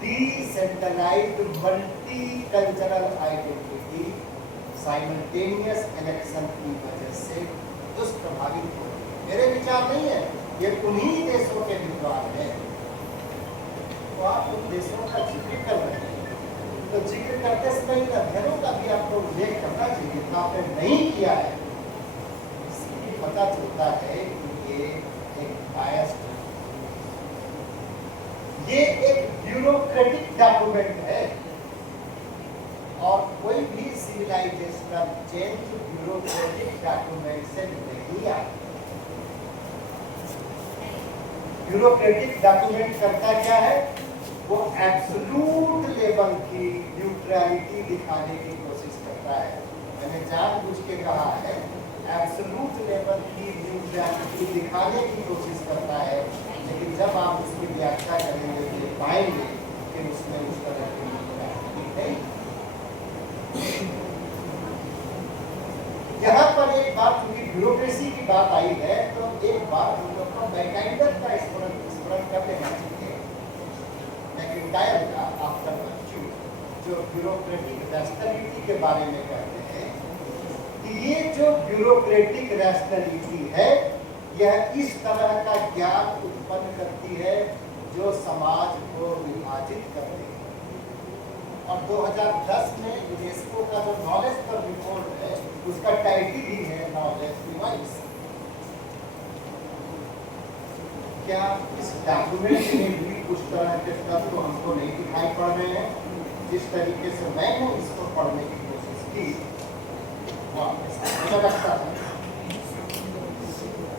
decentralized multi cultural identity, simultaneous election की वजह से दुष्प्रभावित हो। मेरे विचार नहीं है, ये उन्हीं देशों के विद्वान हैं। तो आप उन देशों का जिक्र कर रहे हैं, तो जिक्र करते समय इन अध्ययनों का भी आपको उल्लेख करना चाहिए था, आपने नहीं किया है। इसलिए पता चलता है कि ये एक बायस्ड, ये एक ब्यूरोक्रेटिक डॉक्यूमेंट है, और कोई भी सिविलाइजेशनल चेंज ब्यूरोक्रेटिक डॉक्यूमेंट से नहीं आता। ब्यूरोक्रेटिक डॉक्यूमेंट करता क्या है, वो एब्सोल्यूट लेवल की न्यूट्रलिटी दिखाने की कोशिश करता है। मैंने जानबूझ के कहा है, एब्सोल्यूट लेवल की न्यूट्रलिटी दिखाने की कोशिश करता है, लेकिन जब आप उसकी व्याख्या करेंगे तो पाएंगे कि उसमें उस तरह की न्यूट्रलिटी नहीं। यहाँ पर एक बात, क्योंकि ब्यूरोक्रेसी की बात आई है, तो एक बात हम लोग को मैकेंडायर का स्मरण कर लेना चाहिए। मैकेंडायर का आफ्टर वर्च्यू जो ब्यूरोक्रेटिक रैशनैलिटी के बारे में कहते हैं कि ये जो ब्यूरोक्रेटिक रैशनैलिटी है, यह इस तरह का ज्ञान उत्पन्न करती है जो समाज को विभाजित कर देती है। और 2010 में यूनेस्को का जो नॉलेज पर रिपोर्ट है, उसका टाइटल ही है नॉलेज डिवाइस। क्या इस डॉक्यूमेंट में भी कुछ तरह के तत्व हमको नहीं दिखाई पड़ रहे हैं? जिस तरीके से मैंने इसको पढ़ने की कोशिश की, मुझे लगता है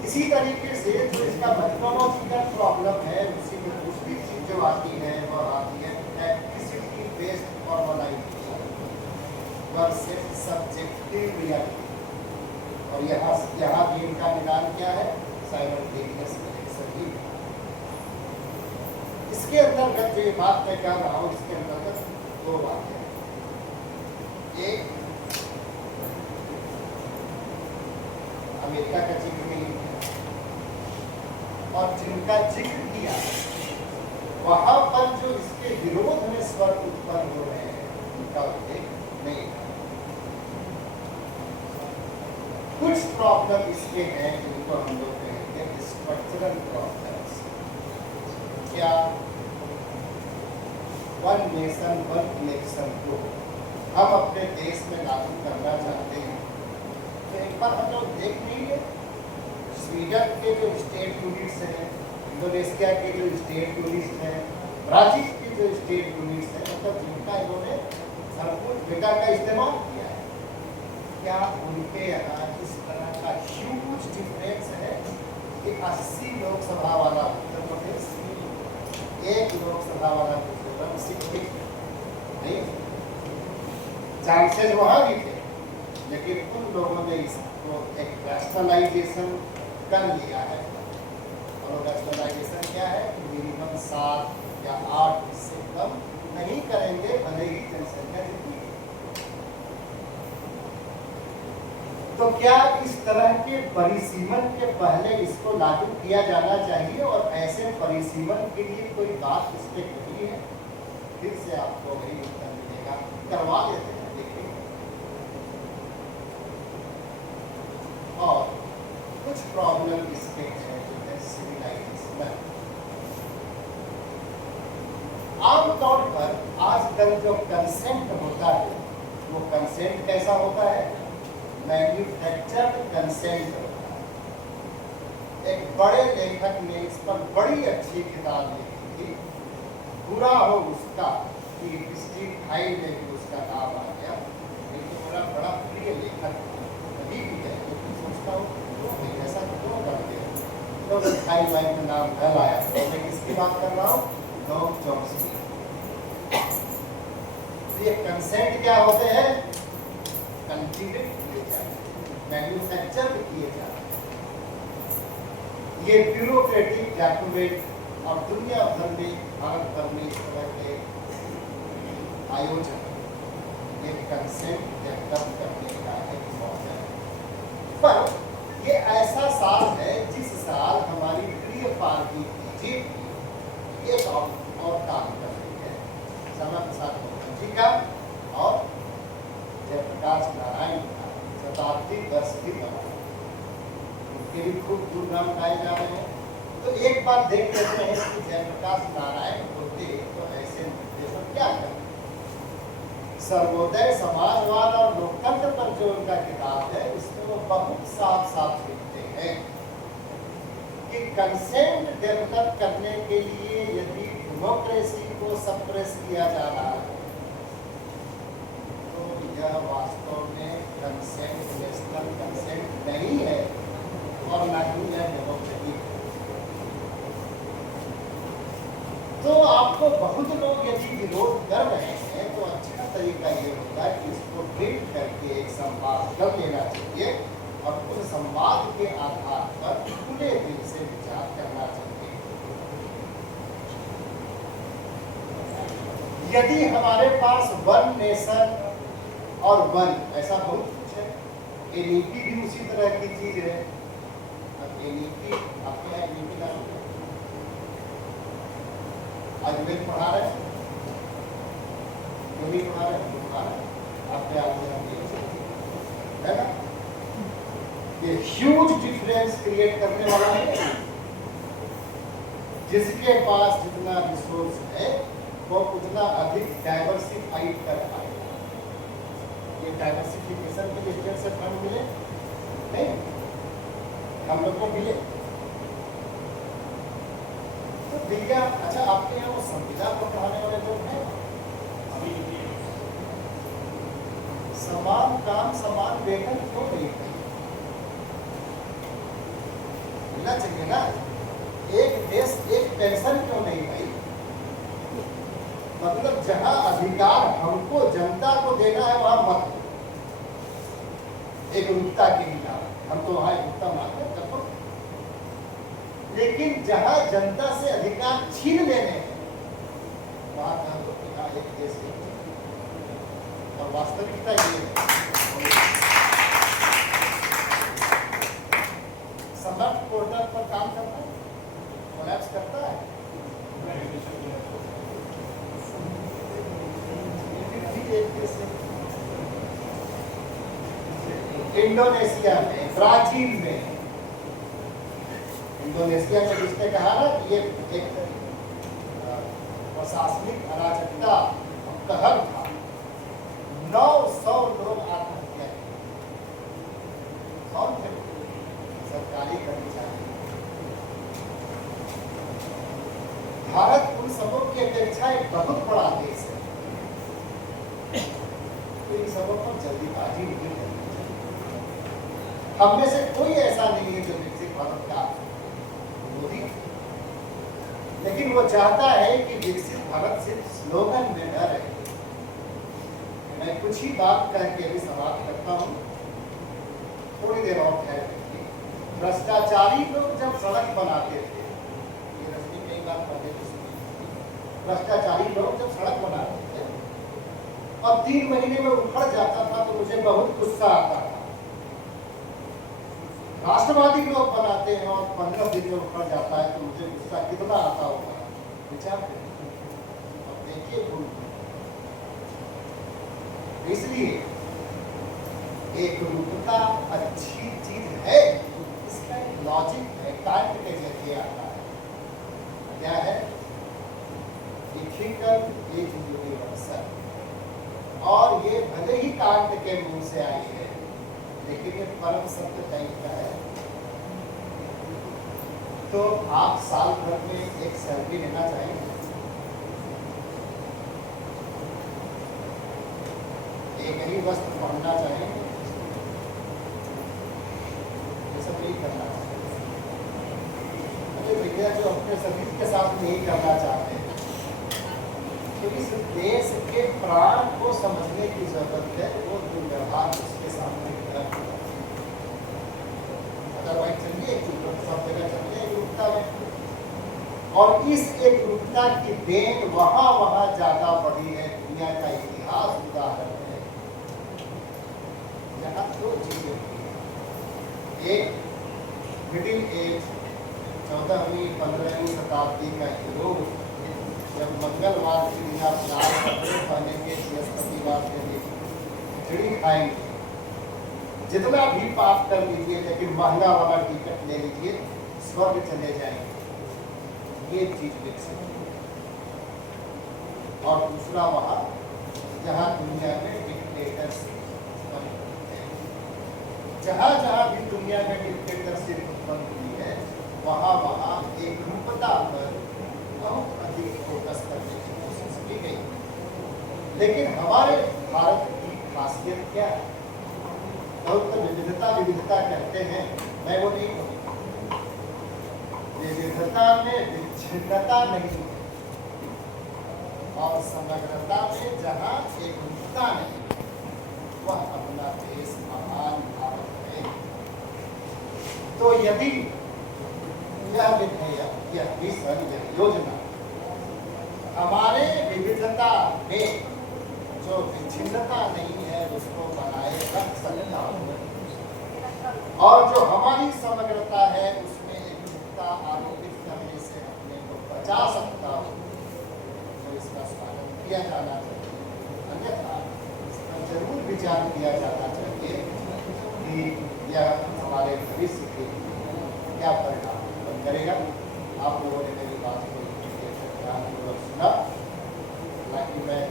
इसी तरीके से जो इसका मेथोडोलॉजिकल प्रॉब्लम है, उसी में दूसरी चीज जो आती है वो आती है activity based formalisation versus subjective reality. और यहाँ भी इनका मिलान क्या है, साइमल्टेनियस इलेक्शन ही। इसके अंतर्गत जो बात मैं कह रहा हूँ, इसके अंतर्गत दो बातें हैं। एक, अमेरिका का जिक्र नहीं है, और जिनका जिक्र किया वहां पर जो इसके विरोध में स्वर उत्पन्न हो रहे हैं, उनका उल्लेख नहीं है। कुछ प्रॉब्लम इसके हैं जिनको हम लोग कहेंगे स्ट्रक्चरल प्रॉब्लम्स। क्या वन नेशन वन इलेक्शन को हम अपने देश में लागू करना चाहते हैं, तो एक बार हम लोग देख लीजिए स्वीडन के जो स्टेट यूनिट्स हैं, इंडोनेशिया के जो स्टेट यूनिट्स हैं, ब्राजील के जो स्टेट यूनिट्स हैं, मतलब जिनका इन्होंने भरपूर डेटा का इस्तेमाल किया है, क्या उनके यहाँ इस तरह का ह्यूज डिफरेंस है कि 80 लोकसभा वाला उत्तर प्रदेश, 1 लोकसभा वाला मिजोरम, सिक्किम नहीं, चांसेस वहाँ भी थे, लेकिन उन लोगों ने इसको एक रैशनलाइजेशन कर लिया है। और रैशनलाइजेशन क्या है, मिनिमम 7 या 8 से कम नहीं करेंगे, भले ही जनसंख्या जितनी। तो क्या इस तरह के परिसीमन के पहले इसको लागू किया जाना चाहिए और ऐसे परिसीमन के लिए कोई बात इसमें कही है? फिर से आपको वही उत्तर मिलेगा, करवा लेते हैं, देखिए। और कुछ प्रॉब्लम इसके हैं जो है सिविलाइजेशन में। आमतौर पर आजकल जो कंसेंट होता है वो कंसेंट कैसा होता है? मैन्युफैक्चर्ड कंसेंट होता है। एक बड़े लेखक ने इस पर बड़ी अच्छी किताब लिखी थी, बुरा हो उसका कि स्ट्रीट फाइल में भी उसका नाम आ गया, लेकिन बड़ा बड़ा प्रिय लेखक अभी भी है। सोचता हूँ क्यों ऐसा क्यों कर दिया, तो फाइल वाइल में नाम न लाया। तो मैं किसकी बात कर रहा हूँ? Noam Chomsky. ये कंसेंट क्या होते हैं? कल्टीवेट किए जाते, मैन्युफैक्चर किए जाते। ये ब्यूरोक्रेटिक डॉक्यूमेंट और दुनिया भर में, भारत भर में इस तरह के आयोजन ये कंसेंट डेवलप करने का एक मौका है। पर ये ऐसा साल है जिस साल हमारी प्रिय पार्टी बीजेपी एक और काम कर रही है, श्यामा प्रसाद मुखर्जी का और जयप्रकाश नारायण का शताब्दी वर्ष भी मना, उनके भी खूब धूमधाम मनाए जा रहे हैं। तो एक बार देख लेते हैं कि जयप्रकाश नारायण होते तो ऐसे मुद्दे पर क्या करते। सर्वोदय, समाजवाद और लोकतंत्र पर जो उनका किताब है उसमें वो बहुत साफ साफ लिखते हैं कि कंसेंट डेवलप करने के लिए यदि डेमोक्रेसी को सप्रेस किया जा रहा है तो यह वास्तव में कंसेंट, नेशनल कंसेंट नहीं है और न ही यह डेमोक्रेटिक। तो आपको बहुत लोग यदि विरोध कर रहे हैं तो अच्छा तरीका ये होता है कि इसको प्रिंट करके एक संवाद कर लेना चाहिए और उस संवाद के आधार पर खुले दिल से विचार करना चाहिए। यदि हमारे पास वन नेशन और वन ऐसा बहुत कुछ है, एनईपी भी उसी तरह की चीज है। अब एनईपी आपके यहाँ एनईपी ना आयुर्वेद पढ़ा रहे हैं, जो भी पढ़ा रहे हैं पढ़ा रहे हैं, आपके आगे है ना। ये ह्यूज डिफरेंस क्रिएट करने वाला है। जिसके पास जितना रिसोर्स है वो उतना अधिक डाइवर्सिफाइड कर पाएगा। ये डाइवर्सिफिकेशन के लिए स्टेट से फंड मिले नहीं, हम लोग को मिले तो दिया। अच्छा, आपके यहाँ वो संविधान को पढ़ाने वाले लोग हैं? समान काम समान वेतन क्यों नहीं मिलना चाहिए ना? एक देश एक पेंशन क्यों नहीं भाई? मतलब जहां अधिकार हमको जनता को देना है वहां मत एक एकरूपता के लिए हम तो वहां एकरूपता मांगते हैं, लेकिन जहां जनता से अधिकार छीन लेने हैं वहां कहा तो यहाँ एक देश है। और वास्तविकता ये है, समर्थ पोर्टल पर काम करता है, कोलैप्स करता है। इंडोनेशिया में, ब्राजील में, इंडोनेशिया में जिसने कहा ना कि ये एक प्रशासनिक अराजकता कहर था, 900 लोग आत्महत्या किए। कौन थे? सरकारी कर्मचारी। भारत उन सबों की अपेक्षा एक बहुत बड़ा देश है, तो इन सबों को जल्दीबाजी नहीं करनी चाहिए। हम में से कोई ऐसा नहीं है जो विकसित भारत का विरोधी, लेकिन वो चाहता है कि विकसित भारत सिर्फ स्लोगन में न रहे। मैं कुछ ही बात कह के भी समाप्त करता हूँ, थोड़ी देर और ठहर के। भ्रष्टाचारी लोग जब सड़क बनाते थे, ये रश्मि कई बात पहले भी सुनी, भ्रष्टाचारी लोग जब सड़क बनाते थे और 3 महीने में उखड़ जाता था तो मुझे बहुत गुस्सा आता था राष्ट्रवादी लोग बनाते हैं और 15 दिन में ऊपर जाता है, तो मुझे गुस्सा कितना आता होगा, विचार करिए। अब देखिए भूल। इसलिए एकरूपता अच्छी चीज है, इसका एक लॉजिक है, कांट के जरिए आता है। क्या है? Ethical is universal. और ये भले ही कांट के मुंह से आई है, लेकिन ये परम सत्य टाइप का है। तो आप साल भर में एक सैलरी लेना चाहेंगे, एक ही वस्त्र पहनना चाहेंगे, ये सब नहीं करना चाहिए। अरे भैया, जो अपने शरीर के साथ नहीं करना चाहते, तो इस देश के प्राण को समझने की जरूरत है। वो दुर्व्यवहार उसके सामने अदरवाइज चलिए सब जगह चलिए एकरूपता में। और इस एकरूपता की देन वहां ज्यादा बढ़ी है। दुनिया का इतिहास उदाहरण है, यहाँ दो चीजें हुई है। एक मिडिल एज 14वीं 15वीं शताब्दी का यूरोप, जब मंगलवार के दिन आप लाल कपड़े पहनेंगे, बृहस्पतिवार के दिन खिचड़ी खाएंगे, जितना भी पाप कर लीजिए, लेकिन महंगा वाला टिकट ले लीजिए, स्वर्ग चले जाएंगे, ये चीज विकसित हुई। और दूसरा वहां जहां दुनिया में डिक्टेटरशिप उत्पन्न हुई है, जहां भी दुनिया में डिक्टेटरशिप उत्पन्न हुई है, वहां एकरूपता पर बहुत अधिक फोकस करने की कोशिश की गई। लेकिन हमारे भारत की खासियत क्या है? बहुत विविधता कहते हैं, मैं वो नहीं कहूँगा। विविधता में विच्छिन्नता नहीं है, और समग्रता में जहाँ एकरूपता नहीं, वह अपना देश महान भारत है। तो यदि यह विधेयक, यह मिशन, यह योजना हमारे विविधता में जो विच्छिन्नता नहीं है उसको बनाए रख सकता हो, और जो हमारी समग्रता है उसमें एकरूपता आरोपित करने से अपने को बचा सकता हो, तो इसका स्वागत किया जाना चाहिए। अन्यथा इस पर जरूर विचार किया जाना चाहिए कि यह हमारे भविष्य के क्या परिणाम उत्पन्न करेगा। आप लोगों ने मेरी बात को ध्यानपूर्वक सुना। हालांकि मैं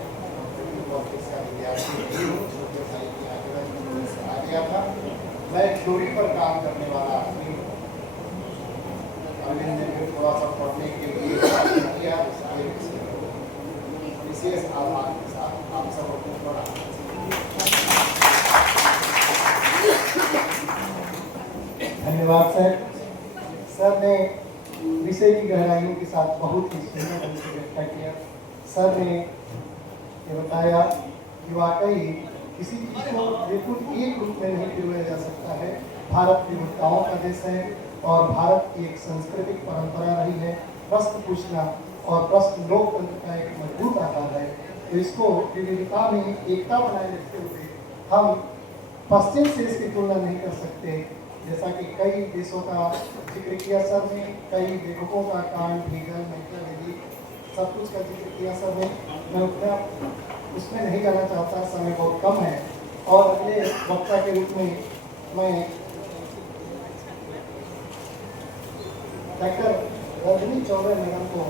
कॉलेज का विद्यार्थी नहीं हूँ, छोटे भाई की आग्रह से आ गया था। मैं थ्योरी पर काम करने वाला आदमी हूँ। अरविंद ने भी थोड़ा सा पढ़ने के लिए किया, विशेष आभार के साथ आप सब को पढ़ा। धन्यवाद सर। सर ने विषय की गहराइयों के साथ बहुत ही सुंदर ढंग से व्याख्या किया। सर ने ये बताया कि वाकई किसी चीज को बिल्कुल एक रूप में नहीं पिरोया जा सकता है। भारत विविधताओं का देश है और भारत की एक सांस्कृतिक परंपरा रही है। प्रश्न पूछना और प्रश्न लोकतंत्र का एक मजबूत आधार है। तो इसको विविधता में एकता बनाए रखते हुए हम पश्चिम से इसकी तुलना नहीं कर सकते। जैसा कि कई देशों का जिक्र किया सर ने, कई लेखकों का कांट, हीगल, मैकियावेली, सब कुछ का जिक्र किया सर ने। मैं उतना उसमें नहीं जाना चाहता, समय बहुत कम है। और अगले वक्ता के रूप में मैं डॉक्टर रजनी चौबे मैडम को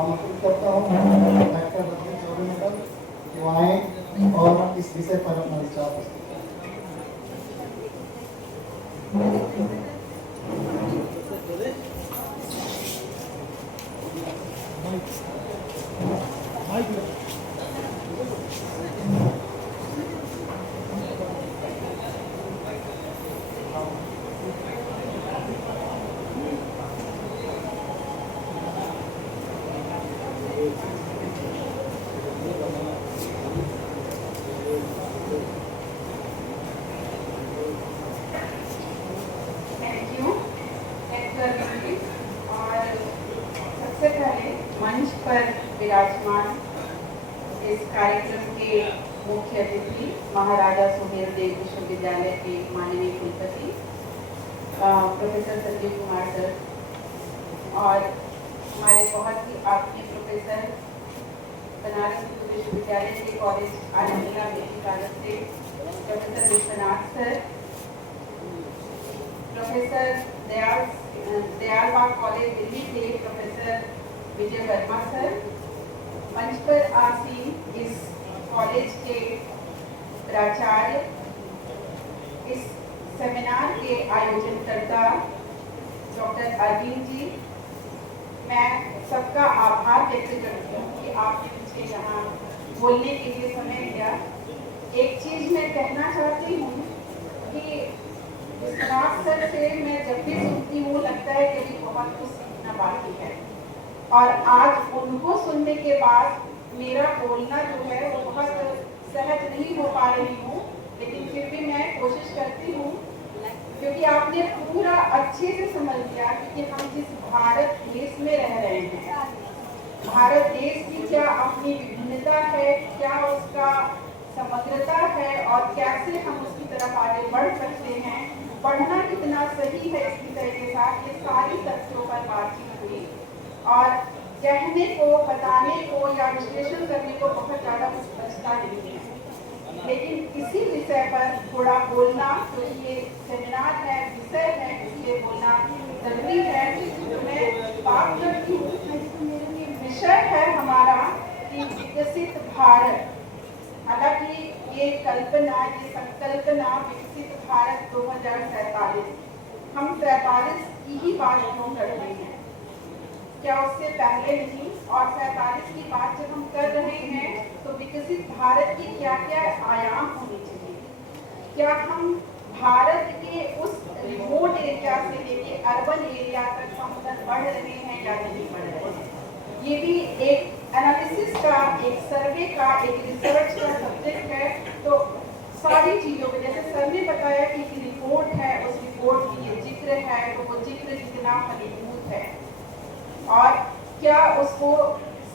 आमंत्रित करता हूँ। डॉक्टर रजनी चौबे मैडम जो आए और इस विषय पर अपना विचार प्रस्तुत मंच पर विराजमान इस कार्यक्रम के मुख्य अतिथि महाराजा सुहेलदेव विश्वविद्यालय के माननीय कुलपति प्रोफेसर संजीव कुमार सर और हमारे बहुत ही आत्मीय प्रोफेसर बनारस हिंदू विश्वविद्यालय के कॉलेज आनंदिया बेटी कागज से professor Vishwanath sir, professor Dayalbagh college Delhi से प्रोफेसर विजय वर्मा सर, मंच पर आसीन इस कॉलेज के प्राचार्य, इस सेमिनार के आयोजनकर्ता डॉक्टर अरविंद जी, मैं सबका आभार व्यक्त करती हूँ कि आपने मुझे यहाँ बोलने के लिए समय दिया। एक चीज़ मैं कहना चाहती हूँ कि विश्वनाथ सर से मैं जब भी सुनती हूँ लगता है कि अभी बहुत कुछ सीखना बाकी है, और आज उनको सुनने के बाद मेरा बोलना जो है वो बहुत सहज नहीं हो पा रही हूँ, लेकिन फिर भी मैं कोशिश करती हूँ क्योंकि आपने पूरा अच्छे से समझ लिया कि हम जिस भारत देश में रह रहे हैं, भारत देश की क्या अपनी विभिन्नता है, क्या उसका समग्रता है और कैसे हम उसकी तरफ आगे बढ़ सकते हैं, बढ़ना कितना सही है इस विषय के साथ, ये सारी तथ्यों पर बातचीत हुई। और कहने को, बताने को या विश्लेषण करने को बहुत ज़्यादा कुछ बचता नहीं है, लेकिन इसी विषय पर थोड़ा बोलना, तो ये सेमिनार है, विषय है, इसलिए बोलना जरूरी है। तो मैं बात करती हूँ, विषय है हमारा कि विकसित भारत। हालांकि ये कल्पना, ये संकल्पना विकसित भारत 2047, हम 47 की ही बात क्यों कर रहे हैं, क्या उससे पहले नहीं? और 47 की बात जब हम कर रहे हैं तो विकसित भारत के क्या क्या आयाम होने चाहिए? क्या हम भारत के उस रिमोट एरिया से लेके अर्बन एरिया तक हम उधर बढ़ रहे हैं या नहीं बढ़ रहे हैं? ये भी एक एनालिसिस का, एक सर्वे का, एक रिसर्च का सब्जेक्ट है। तो सारी चीज़ों को, जैसे सर ने बताया कि एक रिपोर्ट है, उस रिपोर्ट की ये जिक्र है, तो वो जिक्र कितना फलीभूत है और क्या उसको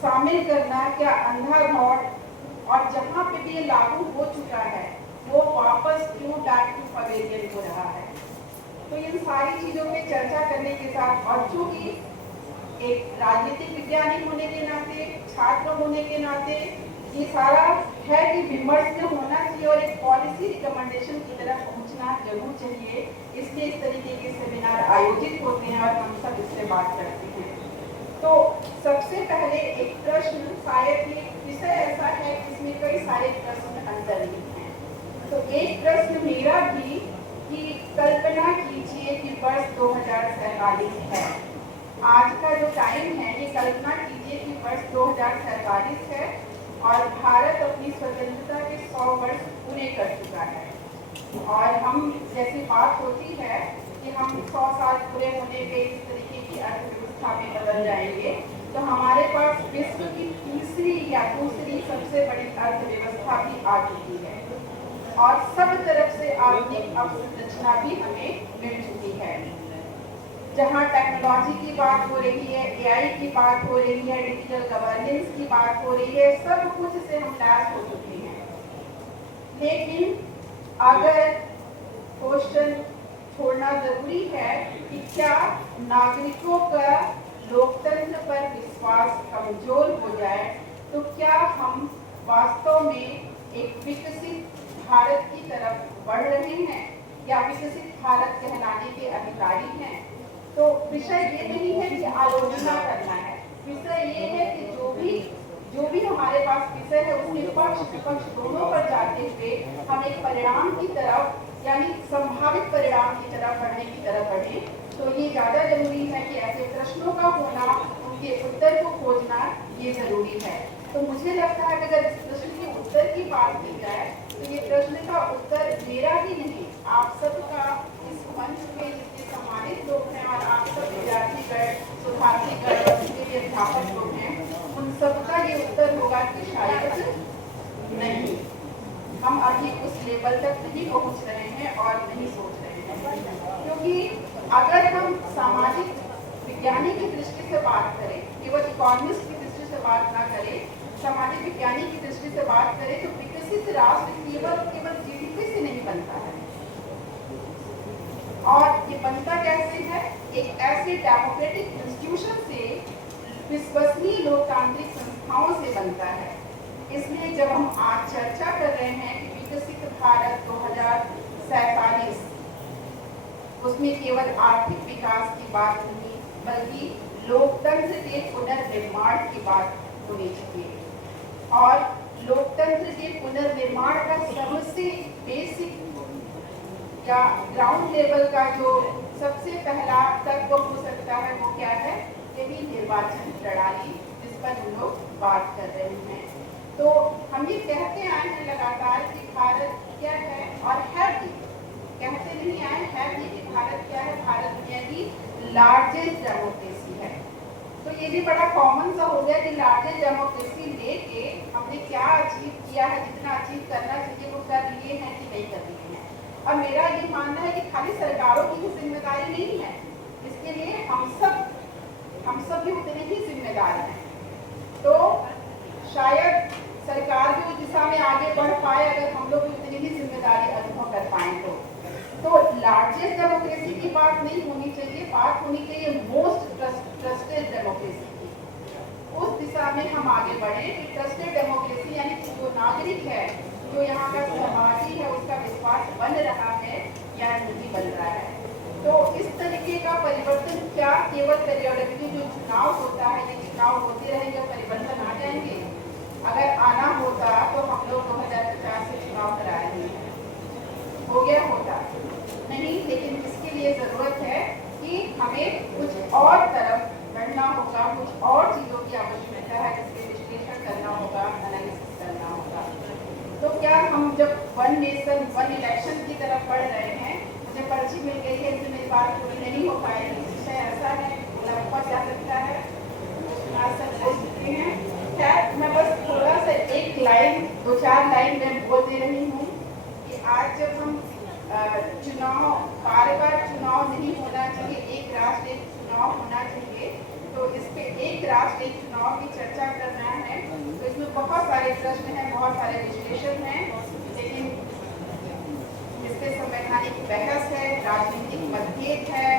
शामिल करना, क्या अंधाधुंध, और जहाँ पे भी ये लागू हो चुका है वो वापस क्यों बैक टू पवेलियन हो रहा है। तो इन सारी चीज़ों पे चर्चा करने के साथ, और चूँकि एक राजनीतिक विज्ञानी होने के नाते, छात्र होने के नाते, ये सारा है कि विमर्श में होना चाहिए और एक पॉलिसी रिकमेंडेशन की तरफ पहुंचना जरूर चाहिए। इसलिए इस तरीके के सेमिनार आयोजित होते हैं और हम सब इससे बात करते हैं। तो सबसे पहले एक प्रश्न, शायद ये विषय ऐसा है जिसमें कई सारे प्रश्न अंतर्निहित हैं। तो एक प्रश्न मेरा भी कि कल्पना कीजिए कि वर्ष 2047 है, आज का जो टाइम है, ये कल्पना कीजिए कि वर्ष 2047 है और भारत अपनी स्वतंत्रता के 100 वर्ष पूरे कर चुका है। और हम जैसी बात होती है कि हम 100 साल पूरे होने पे इस तरीके की अर्थव्यवस्था में बदल जाएंगे, तो हमारे पास विश्व की तीसरी या दूसरी सबसे बड़ी अर्थव्यवस्था भी आ चुकी है और सब तरफ से आर्थिक अवसंरचना भी हमें मिल चुकी है। जहाँ टेक्नोलॉजी की बात हो रही है, AI की बात हो रही है, डिजिटल गवर्नेंस की बात हो रही है, सब कुछ से हम लैस हो चुके हैं। लेकिन अगर क्वेश्चन छोड़ना जरूरी है कि क्या नागरिकों का लोकतंत्र पर विश्वास कमजोर हो जाए तो क्या हम वास्तव में एक विकसित भारत की तरफ बढ़ रहे हैं या विकसित भारत कहलाने के अधिकारी हैं? तो विषय ये नहीं है कि आलोचना करना है, विषय ये है कि जो भी हमारे पास विषय है उसके पक्ष विपक्ष दोनों पर जाते हुए हम एक परिणाम की तरफ, यानी संभावित परिणाम की तरफ बढ़ने की तरफ बढ़े। तो ये ज़्यादा जरूरी है कि ऐसे प्रश्नों का होना, उनके उत्तर को खोजना ये जरूरी है। तो मुझे लगता है कि अगर इस प्रश्न के उत्तर की बात की जाए तो ये प्रश्न का उत्तर मेरा ही नहीं, आप सबका, इस मंच पे जितने सम्मानित लोग हैं और आप सब विद्यार्थीगण, सुधार्थीगण और जितने भी अध्यापक लोग हैं, उन सबका ये उत्तर होगा कि शायद नहीं, हम अभी उस लेवल तक नहीं पहुंच रहे हैं और नहीं सोच रहे हैं। क्योंकि अगर हम सामाजिक विज्ञानी की दृष्टि से बात करें, केवल इकोनॉमिस्ट की दृष्टि से बात ना करें, सामाजिक विज्ञानी की दृष्टि से बात करें तो विकसित राष्ट्र केवल GDP से नहीं बनता है। और ये बनता कैसे है? एक ऐसे डेमोक्रेटिक इंस्टीट्यूशन से, विश्वसनीय लोकतांत्रिक संस्थाओं से बनता है। इसलिए जब हम आज चर्चा कर रहे हैं कि विकसित भारत 2047, उसमें केवल आर्थिक विकास की बात नहीं बल्कि लोकतंत्र के पुनर्निर्माण की बात होनी चाहिए। और लोकतंत्र के पुनर्निर्माण का सबसे बेसिक या ग्राउंड लेवल का जो सबसे पहला तत्व हो सकता है वो क्या है? यही निर्वाचन प्रणाली, जिस पर हम लोग बात कर रहे हैं। तो हम ये कहते आए हैं लगातार कि भारत क्या है, और है भी, कहते नहीं आए, है भी कि भारत क्या है? भारत दुनिया की लार्जेस्ट डेमोक्रेसी है। तो ये भी बड़ा कॉमन सा हो गया कि लार्जेस्ट डेमोक्रेसी लेके हमने क्या अचीव किया है, जितना अचीव करना चाहिए वो कर लिए हैं कि नहीं कर लिए हैं। अब मेरा ये मानना है कि खाली सरकारों की जिम्मेदारी नहीं है, इसके लिए हम सब भी उतने ही जिम्मेदार हैं। तो शायद सरकार भी उस दिशा में आगे बढ़ पाए अगर हम लोग भी उतनी ही जिम्मेदारी अनुभव कर पाए। तो लार्जेस्ट डेमोक्रेसी की बात नहीं होनी चाहिए, बात होनी चाहिए मोस्ट ट्रस्टेड डेमोक्रेसी की। उस दिशा में हम आगे बढ़े कि ट्रस्टेड डेमोक्रेसी यानी कि जो नागरिक है, जो यहाँ का सहभागी है, उसका विश्वास बन रहा है या नहीं बन रहा है। तो इस तरीके का परिवर्तन क्या केवल पीरियडिकली जो चुनाव होता है, ये चुनाव होते रहेंगे, परिवर्तन आ जाएंगे? अगर आना होता तो हम लोग 2050 से चुनाव करा रहे हैं, हो गया होता नहीं। लेकिन इसके लिए जरूरत है कि हमें कुछ और तरफ बढ़ना होगा, कुछ और चीजों की आवश्यकता है, जिसके विश्लेषण करना होगा, एनालिसिस करना होगा। तो क्या हम जब वन नेशन वन इलेक्शन की तरफ बढ़ रहे हैं, मुझे पर्ची मिल गई है कि मेरी बात पूरी नहीं हो पाएगी, विषय ऐसा है ऊपर जा सकता है, बोल सकते हैं। खैर मैं बस थोड़ा सा एक लाइन, 2-4 लाइन में बोल दे रही हूँ कि आज जब हम चुनाव, बार बार चुनाव नहीं होना चाहिए, एक राष्ट्र एक चुनाव होना चाहिए, तो इस पे एक राष्ट्र एक चुनाव की चर्चा करना है। तो इसमें बहुत सारे प्रश्न हैं, बहुत सारे विश्लेषण हैं, लेकिन इससे संवैधानिक बहस है, राजनीतिक मतभेद है,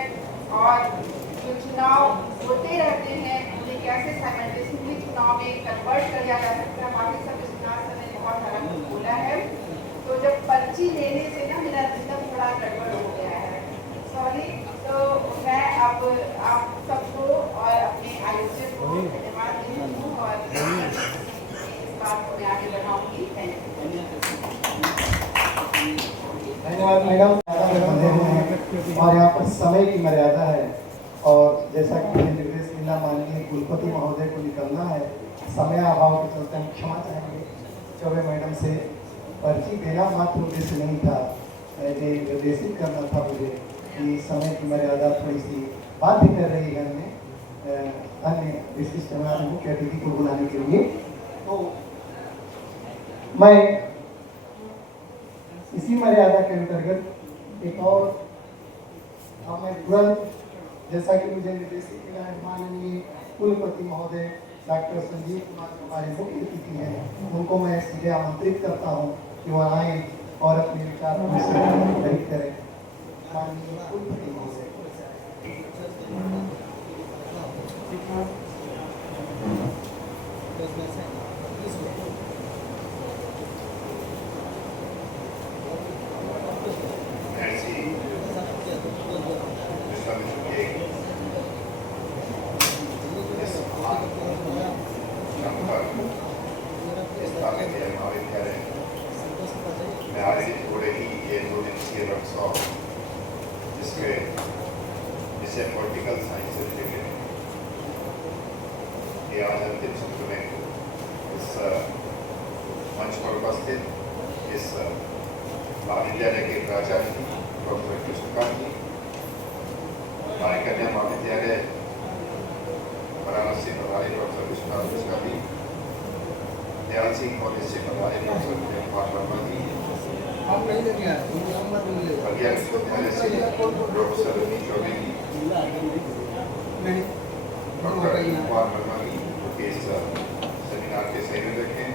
और जो चुनाव होते रहते हैं उन्हें कैसे साइमल्टेनियसली चुनाव में कन्वर्ट किया जा सकता है, बाकी सब विश्लेषण ने बहुत सारा कुछ बोला है। तो जब पर्ची लेने से ना मेरा रिदम थोड़ा गड़बड़ हो गया है, सॉरी। तो मैं अब आप सबको और अपने आयोजक को धन्यवाद देती हूँ और इस बात को मैं आगे बढ़ाऊंगी। धन्यवाद मैडम। और यहाँ पर समय की मर्यादा है, और जैसा कि निर्देश मिला माननीय कुलपति महोदय को निकलना है, समय अभाव के चलते हम क्षमा चाहेंगे चौबे मैडम से। पर्ची देना मात्र उद्देश्य नहीं था, ये निर्देशित करना था मुझे कि समय की मर्यादा थोड़ी सी बाध्य कर रही है हमें अन्य विशिष्ट मुख्य अतिथि को बुलाने के लिए। तो मैं इसी मर्यादा के अंतर्गत एक और, अब मैं तुरंत, जैसा कि मुझे निर्देशित मिला है माननीय कुलपति महोदय डॉक्टर संजीव कुमार हमारे मुख्य अतिथि हैं, उनको मैं सीधे आमंत्रित करता हूं कि वह आए और अपने विचार व्यक्त करें। माननीय कुलपति महोदय। जिससे पॉलिटिकल साइंस से रिलेटेड ये आज अंतिम सत्र में इस मंच पर उपस्थित इस महाविद्यालय के प्राचार्य डॉक्टर कृष्णकांत जी, हमारे कन्या महाविद्यालय वाराणसी प्रभारी डॉक्टर विश्वनाथ मिश्रा जी, दयाल सिंह कॉलेज से प्रभारी डॉक्टर प्रेमपाल वर्मा जी, बलिया विश्वविद्यालय से डॉक्टर सलोनी चौबे जी, डॉक्टर कुमार वर्मा जी जो कि इस सेमिनार के संयोजक हैं,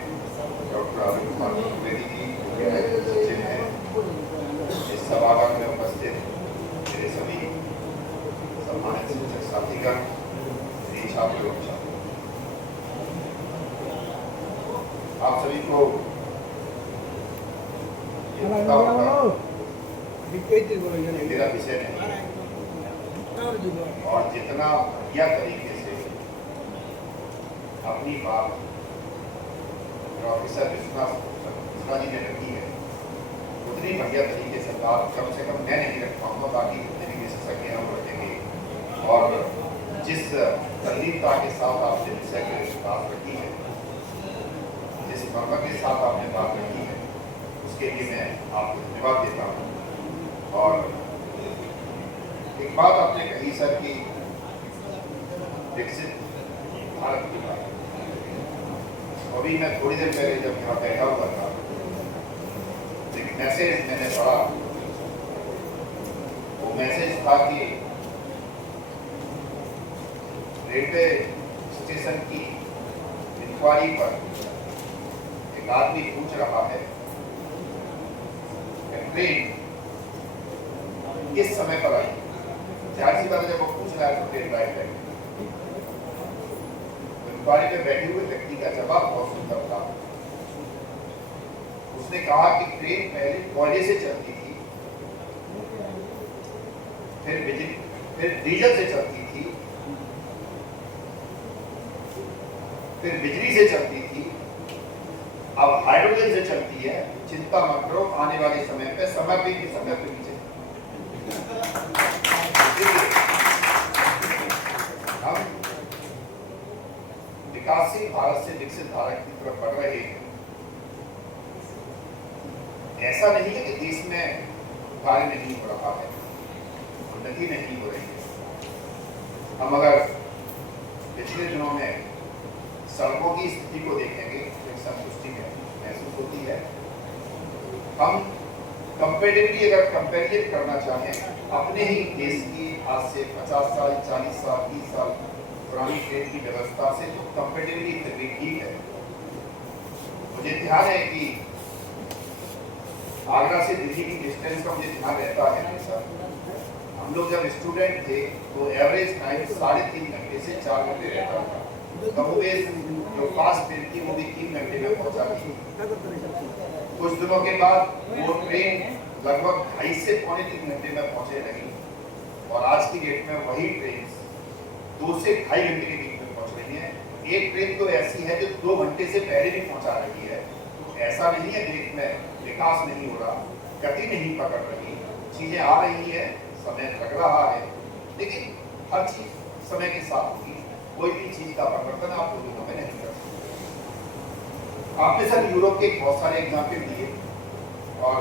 डॉक्टर अरुण कुमार द्विवेदी जी जो कि सचिव हैं, इस सभागार में उपस्थित मेरे आप सभी को ये पता होगा मेरा विषय नहीं है, और जितना बढ़िया तरीके से अपनी बात प्रोफेसर विश्वनाथ मिश्रा जी ने रखी है, उतनी बढ़िया तरीके से बात कम से कम मैं नहीं रख पाऊंगा, बाकी जितने भी विशेषज्ञ हैं वो रखेंगे। और जिस तल्लीनता के साथ आपने विषय की बात रखी है, जिस मर्म के साथ आपने बात रखी है, उसके लिए मैं आपको धन्यवाद देता हूँ। और एक बात आपने कही सर कि विकसित भारत की बात, अभी मैं थोड़ी देर पहले जब यहाँ बैठा हुआ था, एक मैसेज मैंने पढ़ा, वो मैसेज था कि रेलवे स्टेशन की इंक्वायरी पर एक आदमी पूछ रहा है ट्रेन किस समय पर आई। जाहिर सी बात है, जब वो पूछ रहा है तो ट्रेन राइट है। इंक्वायरी में बैठे हुए व्यक्ति का जवाब बहुत सुंदर था। उसने कहा कि ट्रेन पहले कोयले से चलती थी, फिर डीजल से चलती थी, फिर बिजली से चलती थी, अब हाइड्रोजन से चलती है। चिंता मत करो, आने वाले समय पे समय पे नीचे हम विकासशील भारत से विकसित भारत की तरफ बढ़ रहे हैं। ऐसा नहीं है कि देश में कार्य नहीं हो रहा है, उन्नति नहीं हो रही है। हम अगर पिछले दिनों में सड़कों की स्थिति को देखेंगे तो एक संतुष्टि महसूस होती है। हम कंपेरेटिवली अगर कंपेरिजन करना चाहें अपने ही देश की आज से 50 साल 40 साल 30 साल पुरानी ट्रेन की व्यवस्था से, तो कंपेरेटिवली तकलीफ ठीक है। मुझे ध्यान है कि आगरा से दिल्ली की डिस्टेंस का मुझे ध्यान रहता है हमेशा। हम लोग जब स्टूडेंट थे तो एवरेज टाइम 3.5 घंटे से 4 घंटे रहता था। कमोबेश जो फास्ट ट्रेन थी वो भी 3 घंटे में पहुंचाती थी। कुछ दिनों के बाद वो ट्रेन लगभग 2.5 से 3 घंटे में पहुंचे लगी, और आज की डेट में वही ट्रेन 2 से 2.5 घंटे के बीच में पहुंच रही है। एक ट्रेन तो ऐसी है जो 2 घंटे से पहले भी पहुंचा रही है। तो ऐसा नहीं है देश में विकास नहीं हो रहा, गति नहीं पकड़ रही, चीजें आ रही है, समय लग रहा है, लेकिन हर चीज समय के साथ होगी। कोई भी चीज का परिवर्तन आप 2 दिनों में नहीं कर सकते। आपने सर यूरोप के बहुत सारे एग्जाम्पल दिए, और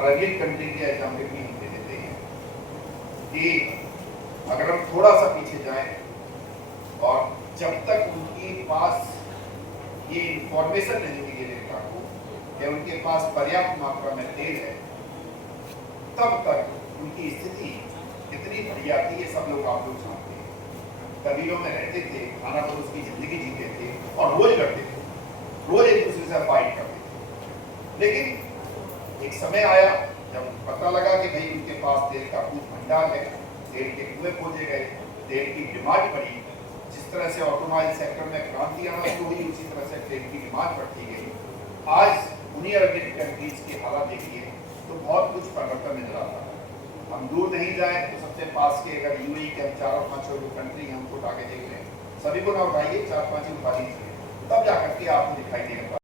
अरबियन कंट्री के एग्जाम्पल भी हम दे देते हैं कि अगर हम थोड़ा सा पीछे जाएं, और जब तक उनके पास ये इंफॉर्मेशन नहीं मिली जनता को कि उनके पास पर्याप्त मात्रा में तेल है, तब तक उनकी स्थिति कितनी बढ़िया थी ये सब लोग आप लोग जानते हैं। कबीलों में रहते थे, खाना परोस की जिंदगी जीते थे, और रोज लड़ते थे, रोज एक दूसरे से फाइट करते थे। लेकिन एक समय आया जब पता लगा कि भाई उनके पास तेल का कुछ भंडार है, तेल के कुएं खोजे गए, तेल की डिमांड बढ़ी। जिस तरह से ऑटोमोबाइल सेक्टर में क्रांति आना शुरू हुई, उसी तरह से तेल की डिमांड बढ़ती गई। आज उन्हीं अरबियन कंट्रीज के हालात देखिए तो बहुत कुछ परिवर्तन नजर आता है। हम दूर नहीं जाए तो सबसे पास के अगर यूएई के हम 4 और 5 कंट्री हम उठा के देख रहे हैं, सभी को ना उठाइए, 4-5 ही उठा लीजिए, तब जाकर के आपको दिखाई देगा।